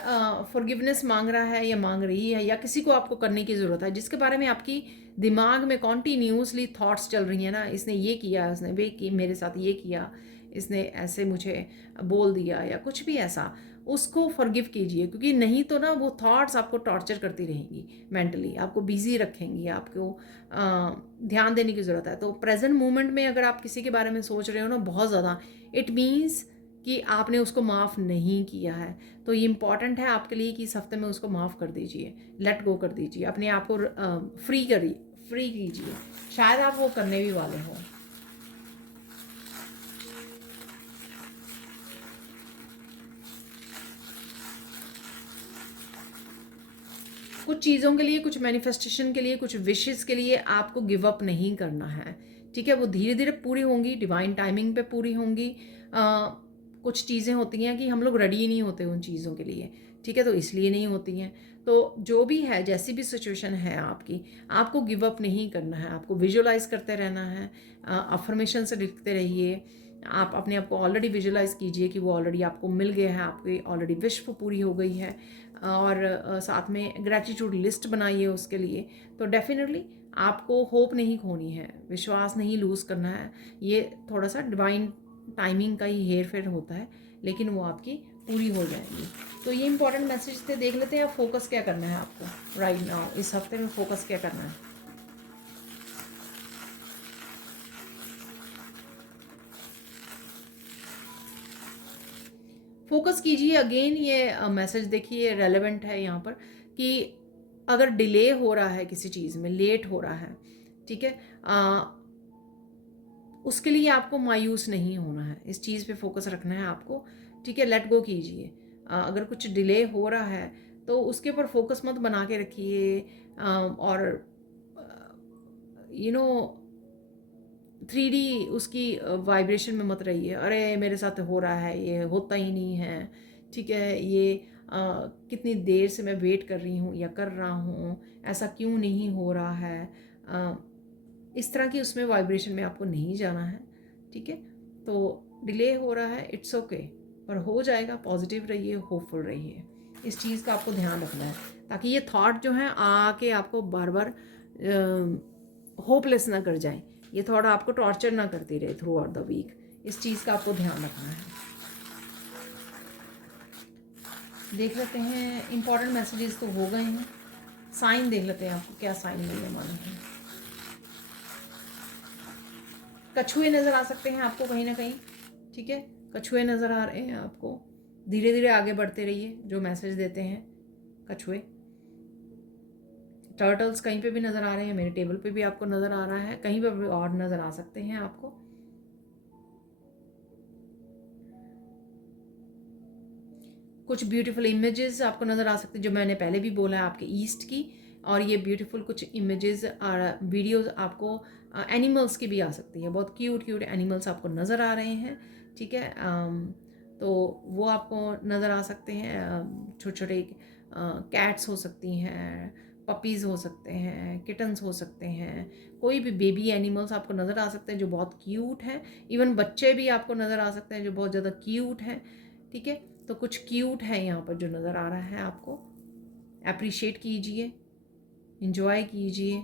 फॉरगिवनेस मांग रहा है या मांग रही है, या किसी को आपको करने की ज़रूरत है जिसके बारे में आपकी दिमाग में कॉन्टीन्यूसली थॉट्स चल रही हैं ना, इसने ये किया, इसने वे की, मेरे साथ ये किया, इसने ऐसे मुझे बोल दिया या कुछ भी ऐसा, उसको फॉरगिव कीजिए, क्योंकि नहीं तो ना वो थॉट्स आपको टॉर्चर करती रहेंगी, मेंटली आपको बिजी रखेंगी, आपको ध्यान देने की ज़रूरत है। तो प्रेजेंट मोमेंट में अगर आप किसी के बारे में सोच रहे हो ना बहुत ज़्यादा, इट मीन्स कि आपने उसको माफ़ नहीं किया है। तो ये इम्पॉर्टेंट है आपके लिए कि इस हफ्ते में उसको माफ़ कर दीजिए, लेट गो कर दीजिए, अपने आप को फ्री कीजिए, शायद आप वो करने भी वाले हो। कुछ चीज़ों के लिए, कुछ मैनिफेस्टेशन के लिए, कुछ विशेस के लिए आपको गिव अप नहीं करना है, ठीक है। वो धीरे धीरे पूरी होंगी, डिवाइन टाइमिंग पे पूरी होंगी। कुछ चीज़ें होती हैं कि हम लोग रेडी नहीं होते उन चीज़ों के लिए, ठीक है, तो इसलिए नहीं होती हैं। तो जो भी है, जैसी भी सिचुएशन है आपकी, आपको गिव अप नहीं करना है, आपको विजुअलाइज करते रहना है, अफर्मेशन से लिखते रहिए, आप अपने आप को ऑलरेडी विजुअलाइज कीजिए कि वो ऑलरेडी आपको मिल गया है, आपकी ऑलरेडी विश पूरी हो गई है, और साथ में ग्रैटिट्यूड लिस्ट बनाइए उसके लिए। तो डेफिनेटली आपको होप नहीं खोनी है, विश्वास नहीं लूज़ करना है। ये थोड़ा सा डिवाइन टाइमिंग का ही हेर फेर होता है, लेकिन वो आपकी पूरी हो जाएगी। तो ये इंपॉर्टेंट मैसेज थे, देख लेते हैं आप फोकस क्या करना है आपको राइट नाउ, इस हफ्ते में फोकस क्या करना है। फोकस कीजिए अगेन, ये मैसेज देखिए रेलेवेंट है यहाँ पर, कि अगर डिले हो रहा है किसी चीज़ में, लेट हो रहा है, ठीक है, उसके लिए आपको मायूस नहीं होना है, इस चीज़ पे फोकस रखना है आपको, ठीक है, लेट गो कीजिए। अगर कुछ डिले हो रहा है तो उसके ऊपर फोकस मत बना के रखिए, और यू नो 3D उसकी वाइब्रेशन में मत रहिए, अरे मेरे साथ हो रहा है, ये होता ही नहीं है, ठीक है, ये कितनी देर से मैं वेट कर रही हूँ या कर रहा हूँ, ऐसा क्यों नहीं हो रहा है, अ, इस तरह की उसमें वाइब्रेशन में आपको नहीं जाना है, ठीक है। तो डिले हो रहा है, इट्स ओके, पर हो जाएगा, पॉजिटिव रहिए, होपफुल रहिए, इस चीज़ का आपको ध्यान रखना है, ताकि ये थॉट जो है आके आपको बार बार होपलेस ना कर जाए, ये थॉट आपको टॉर्चर ना करती रहे थ्रू आउट द वीक, इस चीज़ का आपको ध्यान रखना है। देख लेते हैं, इंपॉर्टेंट मैसेजेस तो हो गए हैं, साइन देख लेते हैं आपको क्या साइन मिलने वाले हैं। कछुए नज़र आ सकते हैं आपको कहीं ना कहीं, ठीक है, कछुए नज़र आ रहे हैं आपको। धीरे धीरे आगे बढ़ते रहिए, जो मैसेज देते हैं कछुए। टर्टल्स कहीं पे भी नज़र आ रहे हैं, मेरे टेबल पे भी आपको नज़र आ रहा है, कहीं पे भी और नज़र आ सकते हैं आपको। कुछ ब्यूटीफुल इमेजेस आपको नज़र आ सकते हैं, जो मैंने पहले भी बोला है आपके ईस्ट की। और ये ब्यूटीफुल कुछ इमेजेस और वीडियोस आपको एनिमल्स की भी आ सकती है, बहुत क्यूट क्यूट एनिमल्स आपको नज़र आ रहे हैं, ठीक है। तो वो आपको नज़र आ सकते हैं, छोटे छोटे कैट्स हो सकती हैं, पपीज़ हो सकते हैं, किटन्स हो सकते हैं, कोई भी बेबी एनिमल्स आपको नज़र आ सकते हैं जो बहुत क्यूट हैं। इवन बच्चे भी आपको नज़र आ सकते हैं जो बहुत ज़्यादा क्यूट हैं, ठीक है। तो कुछ क्यूट है यहाँ पर जो नज़र आ रहा है आपको। अप्रिशिएट कीजिए, इंजॉय कीजिए।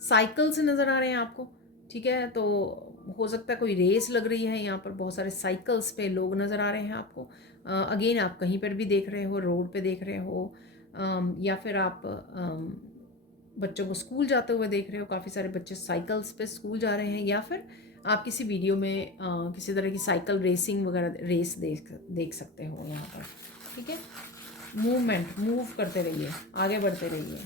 साइकिल से नज़र आ रहे हैं आपको, ठीक है। तो हो सकता है कोई रेस लग रही है, यहाँ पर बहुत सारे साइकिल्स पे लोग नज़र आ रहे हैं आपको। अगेन आप कहीं पर भी देख रहे हो, रोड पे देख रहे हो, या फिर आप बच्चों को स्कूल जाते हुए देख रहे हो, काफ़ी सारे बच्चे साइकिल्स पे स्कूल जा रहे हैं, या फिर आप किसी वीडियो में किसी तरह की साइकिल रेसिंग वगैरह रेस देख सकते हो यहाँ पर, ठीक है। मूवमेंट, मूव करते रहिए, आगे बढ़ते रहिए।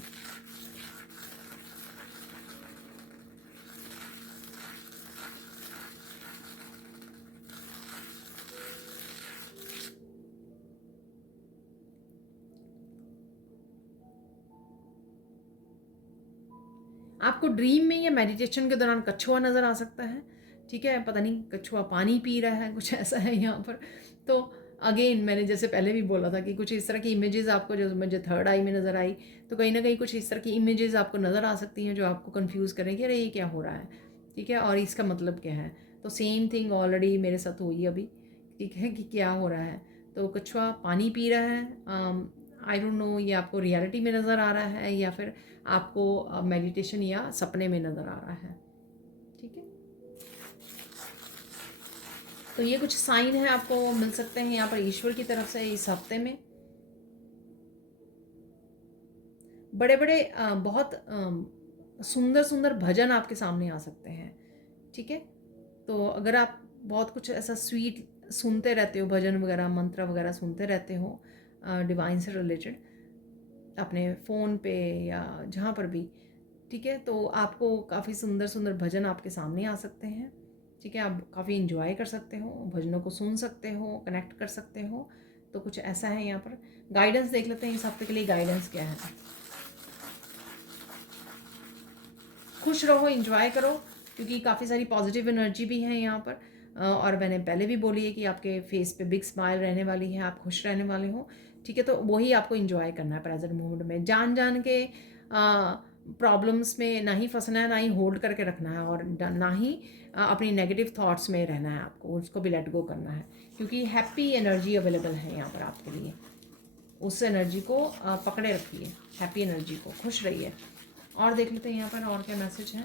आपको ड्रीम में या मेडिटेशन के दौरान कछुआ नज़र आ सकता है, ठीक है। पता नहीं कछुआ पानी पी रहा है, कुछ ऐसा है यहाँ पर। तो अगेन मैंने जैसे पहले भी बोला था कि कुछ इस तरह की इमेजेस आपको जो मुझे थर्ड आई में नज़र आई, तो कहीं ना कहीं कुछ इस तरह की इमेजेस आपको नज़र आ सकती हैं जो आपको कंफ्यूज करें कि अरे ये क्या हो रहा है, ठीक है, और इसका मतलब क्या है। तो सेम थिंग ऑलरेडी मेरे साथ हुई अभी, ठीक है, कि क्या हो रहा है। तो कछुआ पानी पी रहा है, आई डोंट नो ये आपको रियलिटी में नज़र आ रहा है या फिर आपको मेडिटेशन या सपने में नज़र आ रहा है, ठीक है। तो ये कुछ साइन है आपको मिल सकते हैं यहाँ पर ईश्वर की तरफ से इस हफ्ते में। बड़े बड़े बहुत सुंदर सुंदर भजन आपके सामने आ सकते हैं, ठीक है। तो अगर आप बहुत कुछ ऐसा स्वीट सुनते रहते हो, भजन वगैरह मंत्र वगैरह सुनते रहते हो डिवाइन से रिलेटेड अपने फ़ोन पे या जहाँ पर भी, ठीक है, तो आपको काफ़ी सुंदर सुंदर भजन आपके सामने आ सकते हैं, ठीक है। आप काफ़ी इंजॉय कर सकते हो, भजनों को सुन सकते हो, कनेक्ट कर सकते हो। तो कुछ ऐसा है यहाँ पर। गाइडेंस देख लेते हैं इस हफ्ते के लिए, गाइडेंस क्या है। खुश रहो, इंजॉय करो, क्योंकि काफ़ी सारी पॉजिटिव एनर्जी भी है यहाँ पर। और मैंने पहले भी बोली है कि आपके फेस पे बिग स्माइल रहने वाली है, आप खुश रहने वाले हो, ठीक है। तो वही आपको इंजॉय करना है प्रेजेंट मोमेंट में, जान जान के प्रॉब्लम्स में ना ही फंसना है, ना ही होल्ड करके रखना है, और ना ही अपनी नेगेटिव थॉट्स में रहना है, आपको उसको भी लेट गो करना है, क्योंकि हैप्पी एनर्जी अवेलेबल है यहाँ पर आपके लिए। उस एनर्जी को पकड़े रखिए, हैप्पी एनर्जी को, खुश रहिए। और देख लेते हैं यहाँ पर और क्या मैसेज है।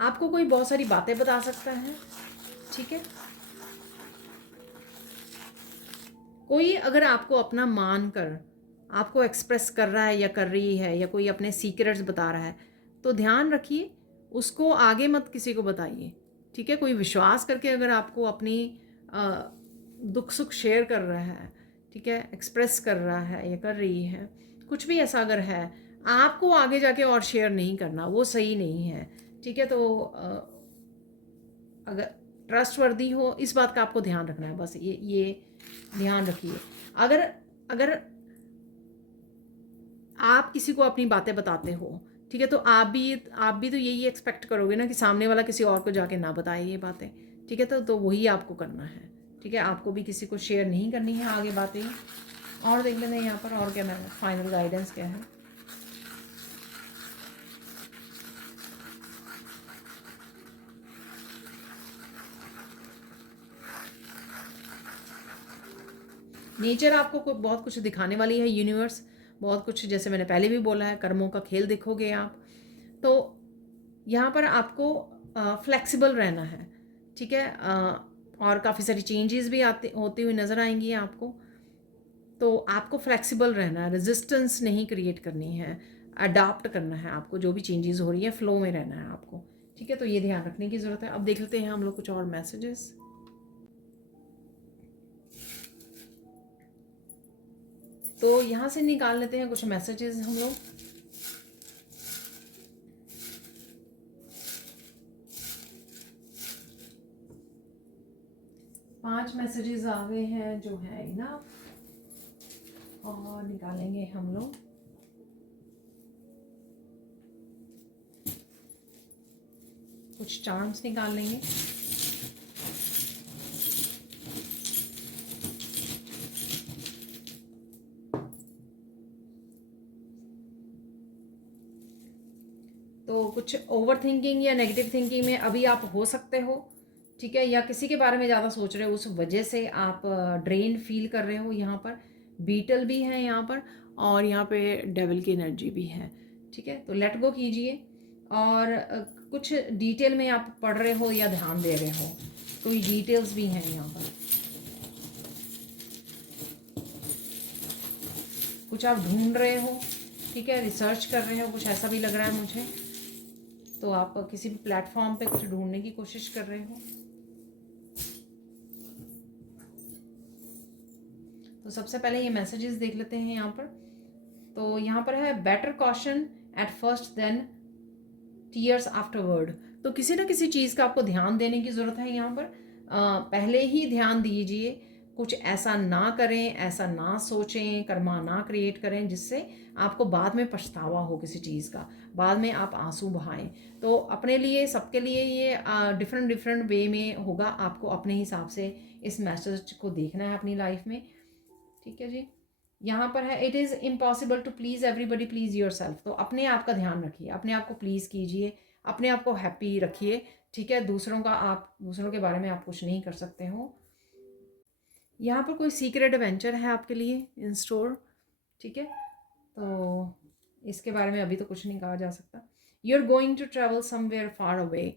आपको कोई बहुत सारी बातें बता सकता है, ठीक है। कोई अगर आपको अपना मान कर आपको एक्सप्रेस कर रहा है या कर रही है, या कोई अपने सीक्रेट्स बता रहा है, तो ध्यान रखिए, उसको आगे मत किसी को बताइए, ठीक है। कोई विश्वास करके अगर आपको अपनी दुख सुख शेयर कर रहा है, ठीक है, एक्सप्रेस कर रहा है या कर रही है, कुछ भी ऐसा अगर है, आपको आगे जाके और शेयर नहीं करना, वो सही नहीं है, ठीक है। तो अगर ट्रस्टवर्दी हो, इस बात का आपको ध्यान रखना है, बस ये ध्यान रखिए। अगर अगर आप किसी को अपनी बातें बताते हो, ठीक है, तो आप भी तो यही एक्सपेक्ट करोगे ना कि सामने वाला किसी और को जाके ना बताए ये बातें, ठीक है। तो वही आपको करना है, ठीक है। आपको भी किसी को शेयर नहीं करनी है आगे बातें। और देख लेना यहाँ पर और क्या मैं फाइनल गाइडेंस क्या है। नेचर आपको बहुत कुछ दिखाने वाली है, यूनिवर्स बहुत कुछ, जैसे मैंने पहले भी बोला है, कर्मों का खेल देखोगे आप। तो यहाँ पर आपको फ्लेक्सिबल रहना है, ठीक है। और काफ़ी सारी चेंजेस भी आते होती हुई नज़र आएंगी आपको। तो आपको फ्लेक्सिबल रहना है, रेजिस्टेंस नहीं क्रिएट करनी है, अडाप्ट करना है आपको, जो भी चेंजेस हो रही है फ्लो में रहना है आपको, ठीक है। तो ये ध्यान रखने की ज़रूरत है। अब देख लेते हैं हम लोग कुछ और मैसेजेस। तो यहाँ से निकाल लेते हैं कुछ मैसेजेस हम लोग। पांच मैसेजेस आ गए हैं जो है इनफ, और निकालेंगे हम लोग कुछ चार्म्स निकाल लेंगे। तो कुछ ओवर थिंकिंग या नेगेटिव थिंकिंग में अभी आप हो सकते हो, ठीक है, या किसी के बारे में ज़्यादा सोच रहे हो, उस वजह से आप ड्रेन फील कर रहे हो। यहाँ पर बीटल भी है यहाँ पर, और यहाँ पे डेविल की एनर्जी भी है, ठीक है। तो लेट गो कीजिए। और कुछ डिटेल में आप पढ़ रहे हो या ध्यान दे रहे हो, कोई डिटेल्स भी हैं यहाँ पर, कुछ आप ढूंढ रहे हो, ठीक है, रिसर्च कर रहे हो, कुछ ऐसा भी लग रहा है मुझे। तो आप किसी भी प्लेटफॉर्म पे कुछ ढूंढने की कोशिश कर रहे हो। तो सबसे पहले ये मैसेजेस देख लेते हैं यहाँ पर। तो यहाँ पर है better caution at first than tears afterward. तो किसी ना किसी चीज़ का आपको ध्यान देने की ज़रूरत है यहाँ पर। पहले ही ध्यान दीजिए, कुछ ऐसा ना करें, ऐसा ना सोचें, कर्मा ना क्रिएट करें जिससे आपको बाद में पछतावा हो किसी चीज़ का, बाद में आप आंसू बहाएं। तो अपने लिए, सबके लिए ये डिफरेंट डिफरेंट वे में होगा, आपको अपने हिसाब से इस मैसेज को देखना है अपनी लाइफ में, ठीक है जी। यहाँ पर है it is impossible to please everybody, please yourself. तो अपने आप का ध्यान रखिए, अपने आप को प्लीज़ कीजिए, अपने आप को हैप्पी रखिए, ठीक है। दूसरों के बारे में आप कुछ नहीं कर सकते हो। यहाँ पर कोई सीक्रेट एडवेंचर है आपके लिए इन स्टोर, ठीक है। तो इसके बारे में अभी तो कुछ नहीं कहा जा सकता। You are going to travel somewhere far away.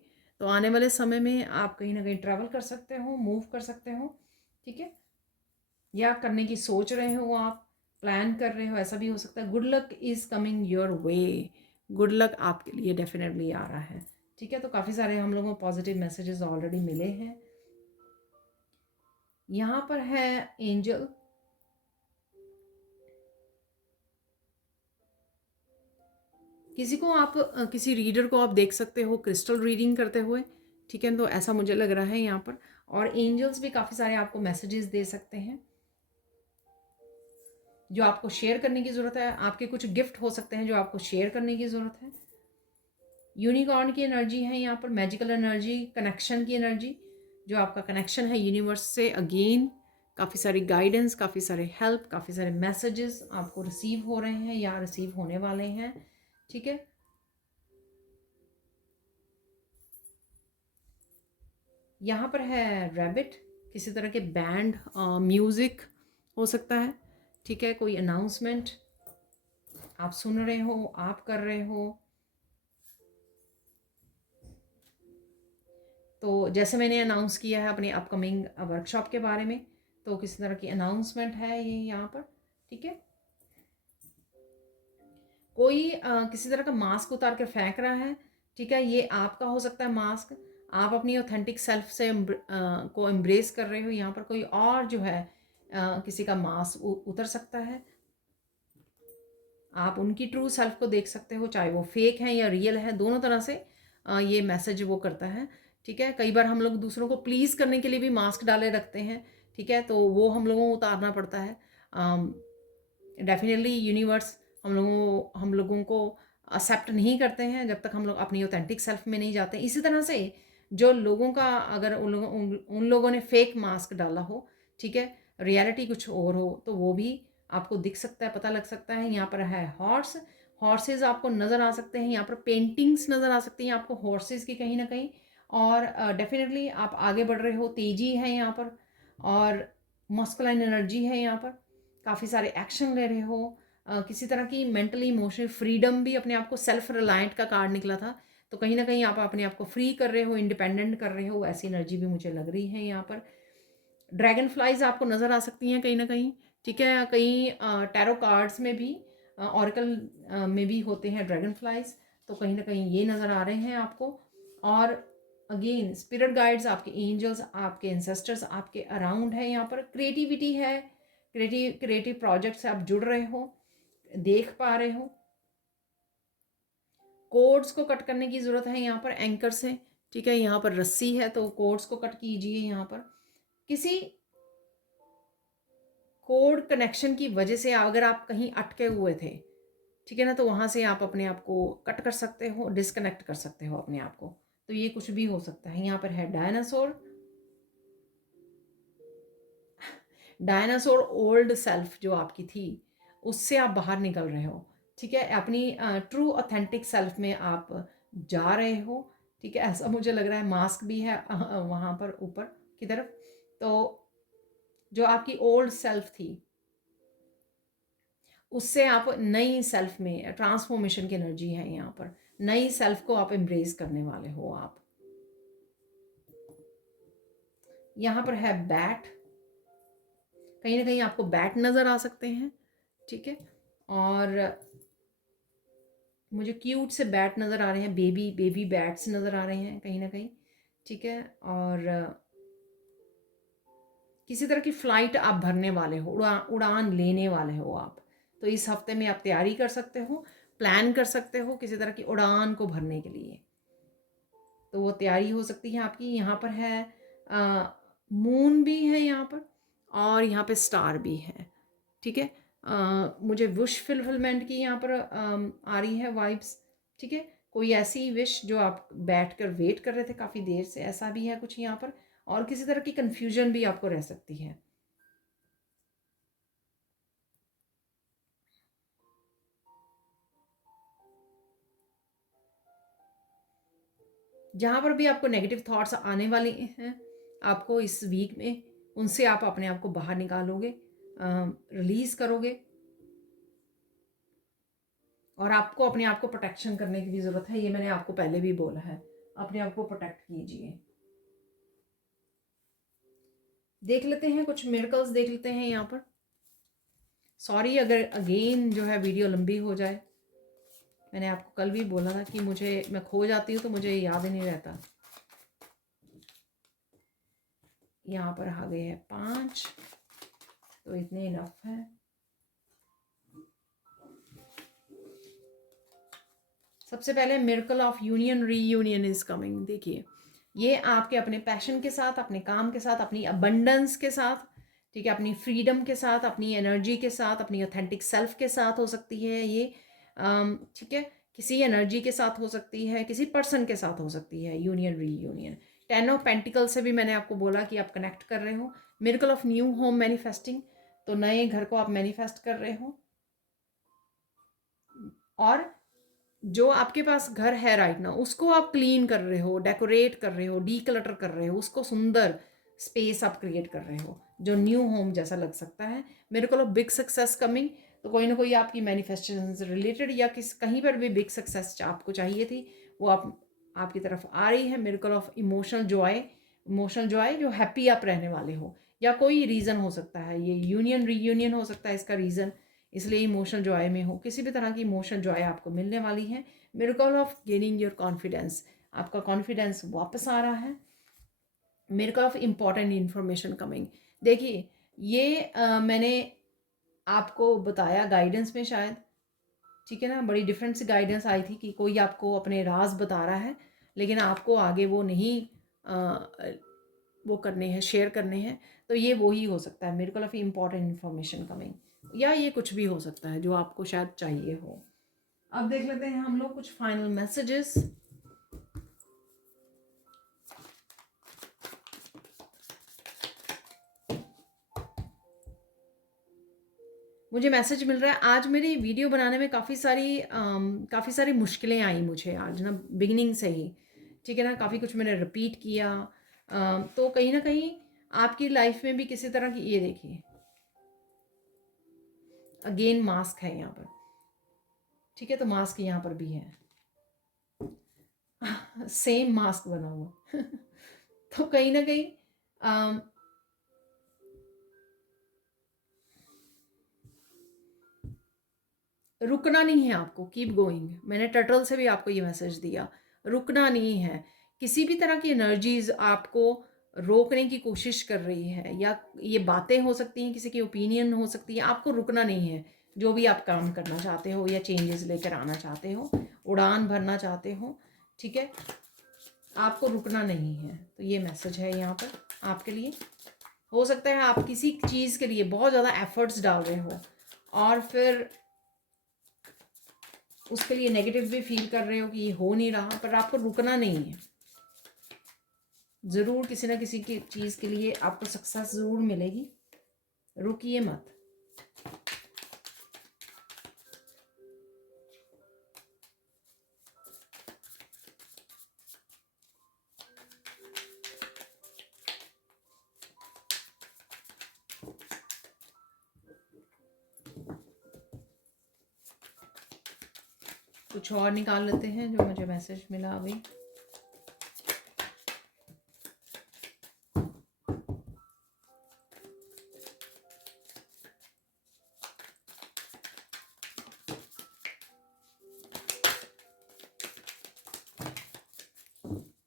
तो आने वाले समय में आप कहीं ना कहीं ट्रैवल कर सकते हो, मूव कर सकते हो, ठीक है, या करने की सोच रहे हो, आप प्लान कर रहे हो, ऐसा भी हो सकता है। Good luck is coming your way. Good luck आपके लिए डेफिनेटली आ रहा है, ठीक है। तो काफ़ी सारे हम लोगों को पॉजिटिव मैसेजेस ऑलरेडी मिले हैं। यहाँ पर है एंजल। किसी को आप किसी रीडर को आप देख सकते हो क्रिस्टल रीडिंग करते हुए, ठीक है। तो ऐसा मुझे लग रहा है यहाँ पर। और एंजल्स भी काफ़ी सारे आपको मैसेजेस दे सकते हैं जो आपको शेयर करने की ज़रूरत है। आपके कुछ गिफ्ट हो सकते हैं जो आपको शेयर करने की ज़रूरत है। यूनिकॉर्न की एनर्जी है यहाँ पर, मैजिकल एनर्जी, कनेक्शन की एनर्जी, जो आपका कनेक्शन है यूनिवर्स से। अगेन काफ़ी सारी गाइडेंस, काफ़ी सारे हेल्प, काफ़ी सारे मैसेजेस आपको रिसीव हो रहे हैं या रिसीव होने वाले हैं, ठीक है। यहाँ पर है रैबिट, किसी तरह के बैंड, म्यूज़िक हो सकता है, ठीक है। कोई अनाउंसमेंट आप सुन रहे हो, आप कर रहे हो। तो जैसे मैंने अनाउंस किया है अपने अपकमिंग वर्कशॉप के बारे में, तो किसी तरह की अनाउंसमेंट है ये यहाँ पर, ठीक है। कोई किसी तरह का मास्क उतार कर फेंक रहा है, ठीक है। ये आपका हो सकता है मास्क, आप अपनी ऑथेंटिक सेल्फ से को एम्ब्रेस कर रहे हो। यहाँ पर कोई और जो है किसी का मास्क उतर सकता है। आप उनकी ट्रू सेल्फ को देख सकते हो, चाहे वो फेक है या रियल है, दोनों तरह से ये मैसेज वो करता है, ठीक है। कई बार हम लोग दूसरों को प्लीज़ करने के लिए भी मास्क डाले रखते हैं, ठीक है, तो वो हम लोगों को उतारना पड़ता है। डेफिनेटली यूनिवर्स हम लोगों को एक्सेप्ट नहीं करते हैं जब तक हम लोग अपनी ऑथेंटिक सेल्फ में नहीं जाते। इसी तरह से जो लोगों का, अगर उन लोगों ने फेक मास्क डाला हो, ठीक है, रियलिटी कुछ और हो, तो वो भी आपको दिख सकता है, पता लग सकता है। यहाँ पर है हॉर्स, हॉर्सेस आपको नज़र आ सकते हैं। यहाँ पर पेंटिंग्स नज़र आ सकती हैं आपको हॉर्सेस की कहीं ना कहीं। और डेफिनेटली आप आगे बढ़ रहे हो, तेज़ी है यहाँ पर। और मस्कुलाइन एनर्जी है यहाँ पर, काफ़ी सारे एक्शन ले रहे हो, किसी तरह की मेंटली इमोशनल फ्रीडम भी, अपने आप को सेल्फ रिलायंट का कार्ड निकला था, तो कहीं ना कहीं आप अपने आप को फ्री कर रहे हो, इंडिपेंडेंट कर रहे हो, ऐसी एनर्जी भी मुझे लग रही है यहाँ पर। ड्रैगन फ्लाइज आपको नज़र आ सकती हैं कहीं ना कहीं, ठीक है, कहीं टैरो कार्ड्स में भी, ऑरिकल में भी होते हैं ड्रैगन फ्लाइज, तो कहीं ना कहीं ये नज़र आ रहे हैं आपको। और अगेन स्पिरिट गाइड्स, आपके एंजल्स, आपके एंसेस्टर्स आपके अराउंड है यहाँ पर। क्रिएटिविटी है, क्रिएटिव प्रोजेक्ट से आप जुड़ रहे हो, देख पा रहे हो। कोड्स को कट करने की ज़रूरत है यहाँ पर एंकर से, ठीक है, यहाँ पर रस्सी है तो कोड्स को कट कीजिए यहाँ पर। किसी कोड कनेक्शन की वजह से अगर आप कहीं अटके हुए थे, ठीक है ना, तो वहाँ से आप अपने आप को कट कर सकते हो, डिस्कनेक्ट कर सकते हो अपने आप को, तो ये कुछ भी हो सकता है। यहाँ पर है डायनासोर, डायनासोर ओल्ड सेल्फ जो आपकी थी, उससे आप बाहर निकल रहे हो, ठीक है, अपनी ट्रू ऑथेंटिक सेल्फ में आप जा रहे हो, ठीक है, ऐसा मुझे लग रहा है। मास्क भी है वहाँ पर ऊपर की तरफ, तो जो आपकी ओल्ड सेल्फ थी उससे आप नई सेल्फ में ट्रांसफॉर्मेशन की एनर्जी है यहाँ पर, नई सेल्फ को आप एम्ब्रेस करने वाले हो आप। यहाँ पर है बैट, कहीं ना कहीं आपको बैट नज़र आ सकते हैं, ठीक है, और मुझे क्यूट से बैट नज़र आ रहे हैं, बेबी बेबी बैट्स नज़र आ रहे हैं कहीं ना कहीं, ठीक है। और किसी तरह की फ़्लाइट आप भरने वाले हो, उड़ान लेने वाले हो आप, तो इस हफ्ते में आप तैयारी कर सकते हो, प्लान कर सकते हो किसी तरह की उड़ान को भरने के लिए, तो वो तैयारी हो सकती है आपकी। यहाँ पर है मून भी है यहाँ पर, और यहाँ पे स्टार भी है, ठीक है। मुझे विश फुलफिलमेंट की यहाँ पर आ रही है वाइब्स, ठीक है, कोई ऐसी विश जो आप बैठकर वेट कर रहे थे काफ़ी देर से, ऐसा भी है कुछ यहाँ पर। और किसी तरह की कन्फ्यूजन भी आपको रह सकती है। जहाँ पर भी आपको नेगेटिव थॉट्स आने वाले हैं आपको इस वीक में, उनसे आप अपने आप को बाहर निकालोगे, रिलीज़ करोगे, और आपको अपने आप को प्रोटेक्शन करने की भी ज़रूरत है, ये मैंने आपको पहले भी बोला है, अपने आप को प्रोटेक्ट कीजिए। देख लेते हैं कुछ मिरेकल्स, देख लेते हैं यहाँ पर। सॉरी अगर अगेन जो है वीडियो लंबी हो जाए, मैंने आपको कल भी बोला था कि मैं खो जाती हूँ तो मुझे याद ही नहीं रहता। यहाँ पर आ गए हैं 5, तो इतने इनफ है। सबसे पहले miracle of union, reunion is coming. देखिए, ये आपके अपने पैशन के साथ, अपने काम के साथ, अपनी अबंडेंस के साथ, ठीक है, अपनी फ्रीडम के साथ, अपनी एनर्जी के साथ, अपनी ऑथेंटिक सेल्फ के साथ हो सकती है ये, ठीक है, किसी एनर्जी के साथ हो सकती है, किसी पर्सन के साथ हो सकती है यूनियन, रीयूनियन। 10 ऑफ पेंटिकल से भी मैंने आपको बोला कि आप कनेक्ट कर रहे हो। Miracle of new home manifesting, तो नए घर को आप मैनिफेस्ट कर रहे हो, और जो आपके पास घर है राइट ना, उसको आप क्लीन कर रहे हो, डेकोरेट कर रहे हो, डीक्लटर कर रहे हो, उसको सुंदर स्पेस आप क्रिएट कर रहे हो जो न्यू होम जैसा लग सकता है। मेरे को बिग सक्सेस कमिंग, तो कोई ना कोई आपकी मैनिफेस्टेशन से रिलेटेड या कहीं पर भी बिग सक्सेस आपको चाहिए थी, वो आपकी तरफ आ रही है। मिरेकल ऑफ इमोशनल जॉय जो हैप्पी आप रहने वाले हो, या कोई रीज़न हो सकता है, ये यूनियन रीयूनियन हो सकता है इसका रीज़न, इसलिए इमोशनल जॉय में हो, किसी भी तरह की इमोशनल जॉय आपको मिलने वाली है। Miracle of gaining your confidence, आपका कॉन्फिडेंस वापस आ रहा है। Miracle of important information coming, देखिए ये मैंने आपको बताया गाइडेंस में शायद, ठीक है ना, बड़ी डिफरेंट सी गाइडेंस आई थी कि कोई आपको अपने राज बता रहा है, लेकिन आपको आगे वो नहीं वो करने हैं, शेयर करने हैं, तो ये वो ही हो सकता है, miracle of important information coming, या ये कुछ भी हो सकता है जो आपको शायद चाहिए हो। अब देख लेते हैं हम लोग कुछ फाइनल मैसेजेस। मुझे मैसेज मिल रहा है आज मेरी वीडियो बनाने में काफ़ी सारी मुश्किलें आई मुझे आज ना, बिगिनिंग से ही, ठीक है ना, काफ़ी कुछ मैंने रिपीट किया, तो कहीं ना कहीं आपकी लाइफ में भी किसी तरह की, ये देखिए अगेन मास्क है यहाँ पर, ठीक है, तो मास्क यहाँ पर भी है, सेम मास्क बना हुआ तो कहीं ना कहीं रुकना नहीं है आपको, कीप गोइंग। मैंने टर्टल से भी आपको ये मैसेज दिया, रुकना नहीं है। किसी भी तरह की एनर्जीज आपको रोकने की कोशिश कर रही है, या ये बातें हो सकती हैं, किसी की ओपिनियन हो सकती है, आपको रुकना नहीं है। जो भी आप काम करना चाहते हो या चेंजेस लेकर आना चाहते हो, उड़ान भरना चाहते हो, ठीक है, आपको रुकना नहीं है। तो ये मैसेज है यहाँ पर आपके लिए। हो सकता है आप किसी चीज़ के लिए बहुत ज़्यादा एफर्ट्स डाल रहे हो और फिर उसके लिए नेगेटिव भी फील कर रहे हो कि ये हो नहीं रहा, पर आपको रुकना नहीं है। ज़रूर किसी ना किसी की चीज़ के लिए आपको सक्सेस ज़रूर मिलेगी, रुकिए मत। कुछ और निकाल लेते हैं जो मुझे मैसेज मिला अभी।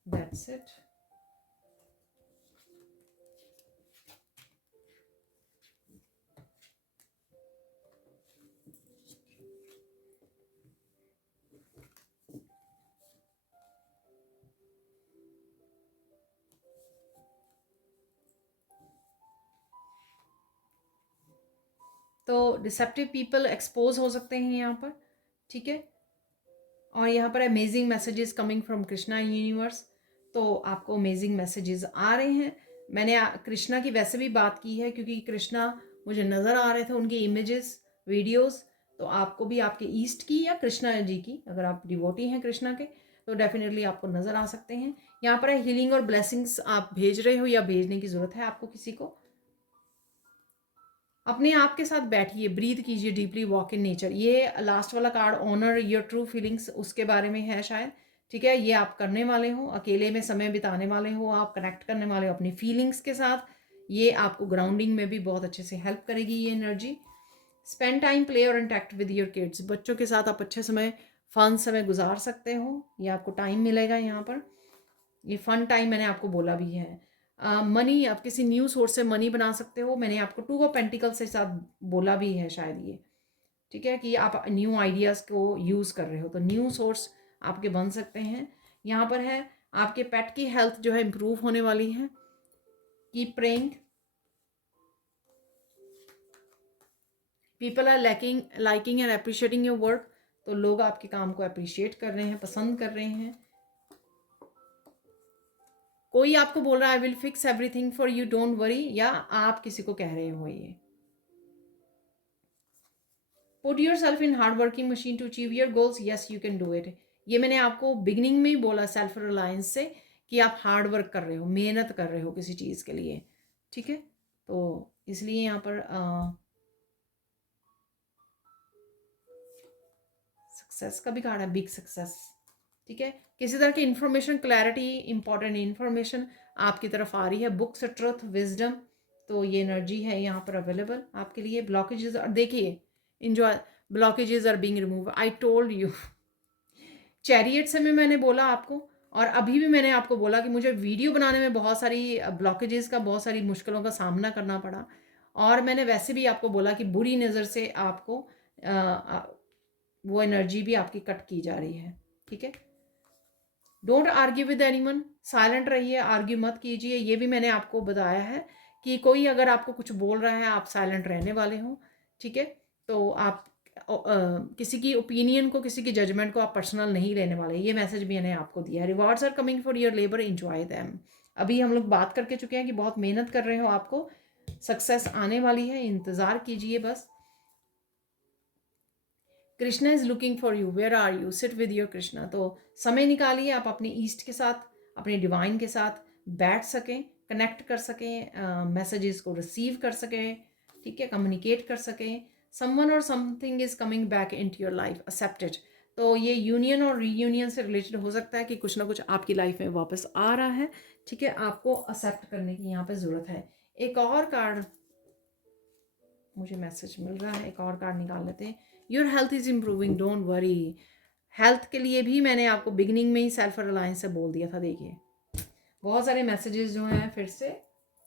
That's it. तो डिसेप्टिव पीपल एक्सपोज हो सकते हैं यहाँ पर, ठीक है। और यहाँ पर amazing messages coming from Krishna universe, तो आपको अमेजिंग मैसेजेस आ रहे हैं। मैंने कृष्णा की वैसे भी बात की है, क्योंकि कृष्णा मुझे नज़र आ रहे थे, उनके इमेजेस, वीडियोस। तो आपको भी आपके ईस्ट की या कृष्णा जी की, अगर आप डिवोटी हैं कृष्णा के, तो डेफिनेटली आपको नज़र आ सकते हैं। यहाँ पर हीलिंग और ब्लेसिंग्स आप भेज रहे हो या भेजने की ज़रूरत है आपको किसी को। अपने आप के साथ बैठिए, ब्रीथ कीजिए डीपली, वॉक इन नेचर। ये लास्ट वाला card honour your true feelings, उसके बारे में है शायद, ठीक है। ये आप करने वाले हो, अकेले में समय बिताने वाले हो, आप कनेक्ट करने वाले हो अपनी फीलिंग्स के साथ। ये आपको ग्राउंडिंग में भी बहुत अच्छे से हेल्प करेगी ये एनर्जी। स्पेंड टाइम, प्ले और इंटैक्ट विद योर किड्स, बच्चों के साथ आप अच्छे समय, फन समय गुजार सकते हो, ये आपको टाइम मिलेगा यहाँ पर। ये फन टाइम मैंने आपको बोला भी है। मनी, आप किसी न्यू सोर्स से मनी बना सकते हो, मैंने आपको 2 ऑफ पेंटिकल्स के साथ बोला भी है शायद ये, ठीक है, कि आप न्यू आइडियाज़ को यूज़ कर रहे हो, तो न्यू सोर्स आपके बन सकते हैं। यहाँ पर है आपके पेट की हेल्थ जो है इम्प्रूव होने वाली है। Keep praying, people are liking and appreciating your work, तो लोग आपके काम को अप्रिशिएट कर रहे हैं, पसंद कर रहे हैं। कोई आपको बोल रहा है I will fix everything for you, don't worry, या आप किसी को कह रहे हो ये। Put yourself in hard working machine to achieve your goals, yes you can do it. ये मैंने आपको बिगिनिंग में ही बोला सेल्फ रिलायंस से, कि आप हार्ड वर्क कर रहे हो, मेहनत कर रहे हो किसी चीज़ के लिए, ठीक है। तो इसलिए यहाँ पर सक्सेस का भी कार्ड है, बिग सक्सेस, ठीक है। किसी तरह की इंफॉर्मेशन, क्लैरिटी, इंपॉर्टेंट इंफॉर्मेशन आपकी तरफ आ रही है, बुक्स, ट्रुथ, विजडम, तो ये एनर्जी है यहाँ पर अवेलेबल आपके लिए। ब्लॉकेजेस, और देखिए enjoy, blockages are being remove, I told you. Chariot से में मैंने बोला आपको, और अभी भी मैंने आपको बोला कि मुझे वीडियो बनाने में बहुत सारी ब्लॉकेजेस का, बहुत सारी मुश्किलों का सामना करना पड़ा। और मैंने वैसे भी आपको बोला कि बुरी नज़र से आपको वो एनर्जी भी आपकी कट की जा रही है, ठीक है। Don't argue with anyone, silent रहिए, आर्ग्यू मत कीजिए। ये भी मैंने आपको बताया है कि कोई अगर आपको कुछ बोल रहा है, आप साइलेंट रहने वाले हो, ठीक है। तो आप किसी की ओपिनियन को, किसी की जजमेंट को आप पर्सनल नहीं लेने वाले, ये मैसेज भी मैंने आपको दिया है। Rewards are coming for your labour, enjoy them. अभी हम लोग बात करके चुके हैं कि बहुत मेहनत कर रहे हो, आपको सक्सेस आने वाली है, इंतज़ार कीजिए बस। Krishna is looking for you, where are you, sit with your Krishna. तो समय निकालिए आप अपने ईस्ट के साथ, अपने डिवाइन के साथ बैठ सकें, कनेक्ट कर सकें, मैसेजेस को रिसीव कर सकें, ठीक है, कम्युनिकेट कर सकें। समवन और something is coming back into your life, accepted. तो ये यूनियन और रीयूनियन से रिलेटेड हो सकता है कि कुछ ना कुछ आपकी लाइफ में वापस आ रहा है, ठीक है, आपको एक्सेप्ट करने की यहाँ पे ज़रूरत है। एक और कार्ड मुझे मैसेज मिल रहा है, एक और कार्ड निकाल लेते हैं। Your health is improving, don't worry. Health के लिए भी मैंने आपको बिगिनिंग में ही सेल्फ रिलायंस से बोल दिया था। देखिए बहुत सारे मैसेजेस जो हैं फिर से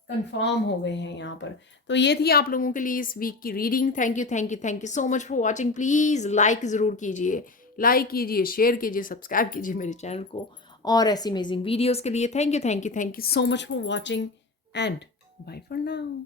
कंफर्म हो गए हैं यहाँ पर। तो ये थी आप लोगों के लिए इस वीक की reading. Thank you, thank you, thank you so much for watching. Please like ज़रूर कीजिए, लाइक कीजिए, शेयर कीजिए, सब्सक्राइब कीजिए मेरे चैनल को और ऐसी अमेजिंग वीडियोज़ के लिए। Thank you, thank you, thank you so much for watching and bye for now.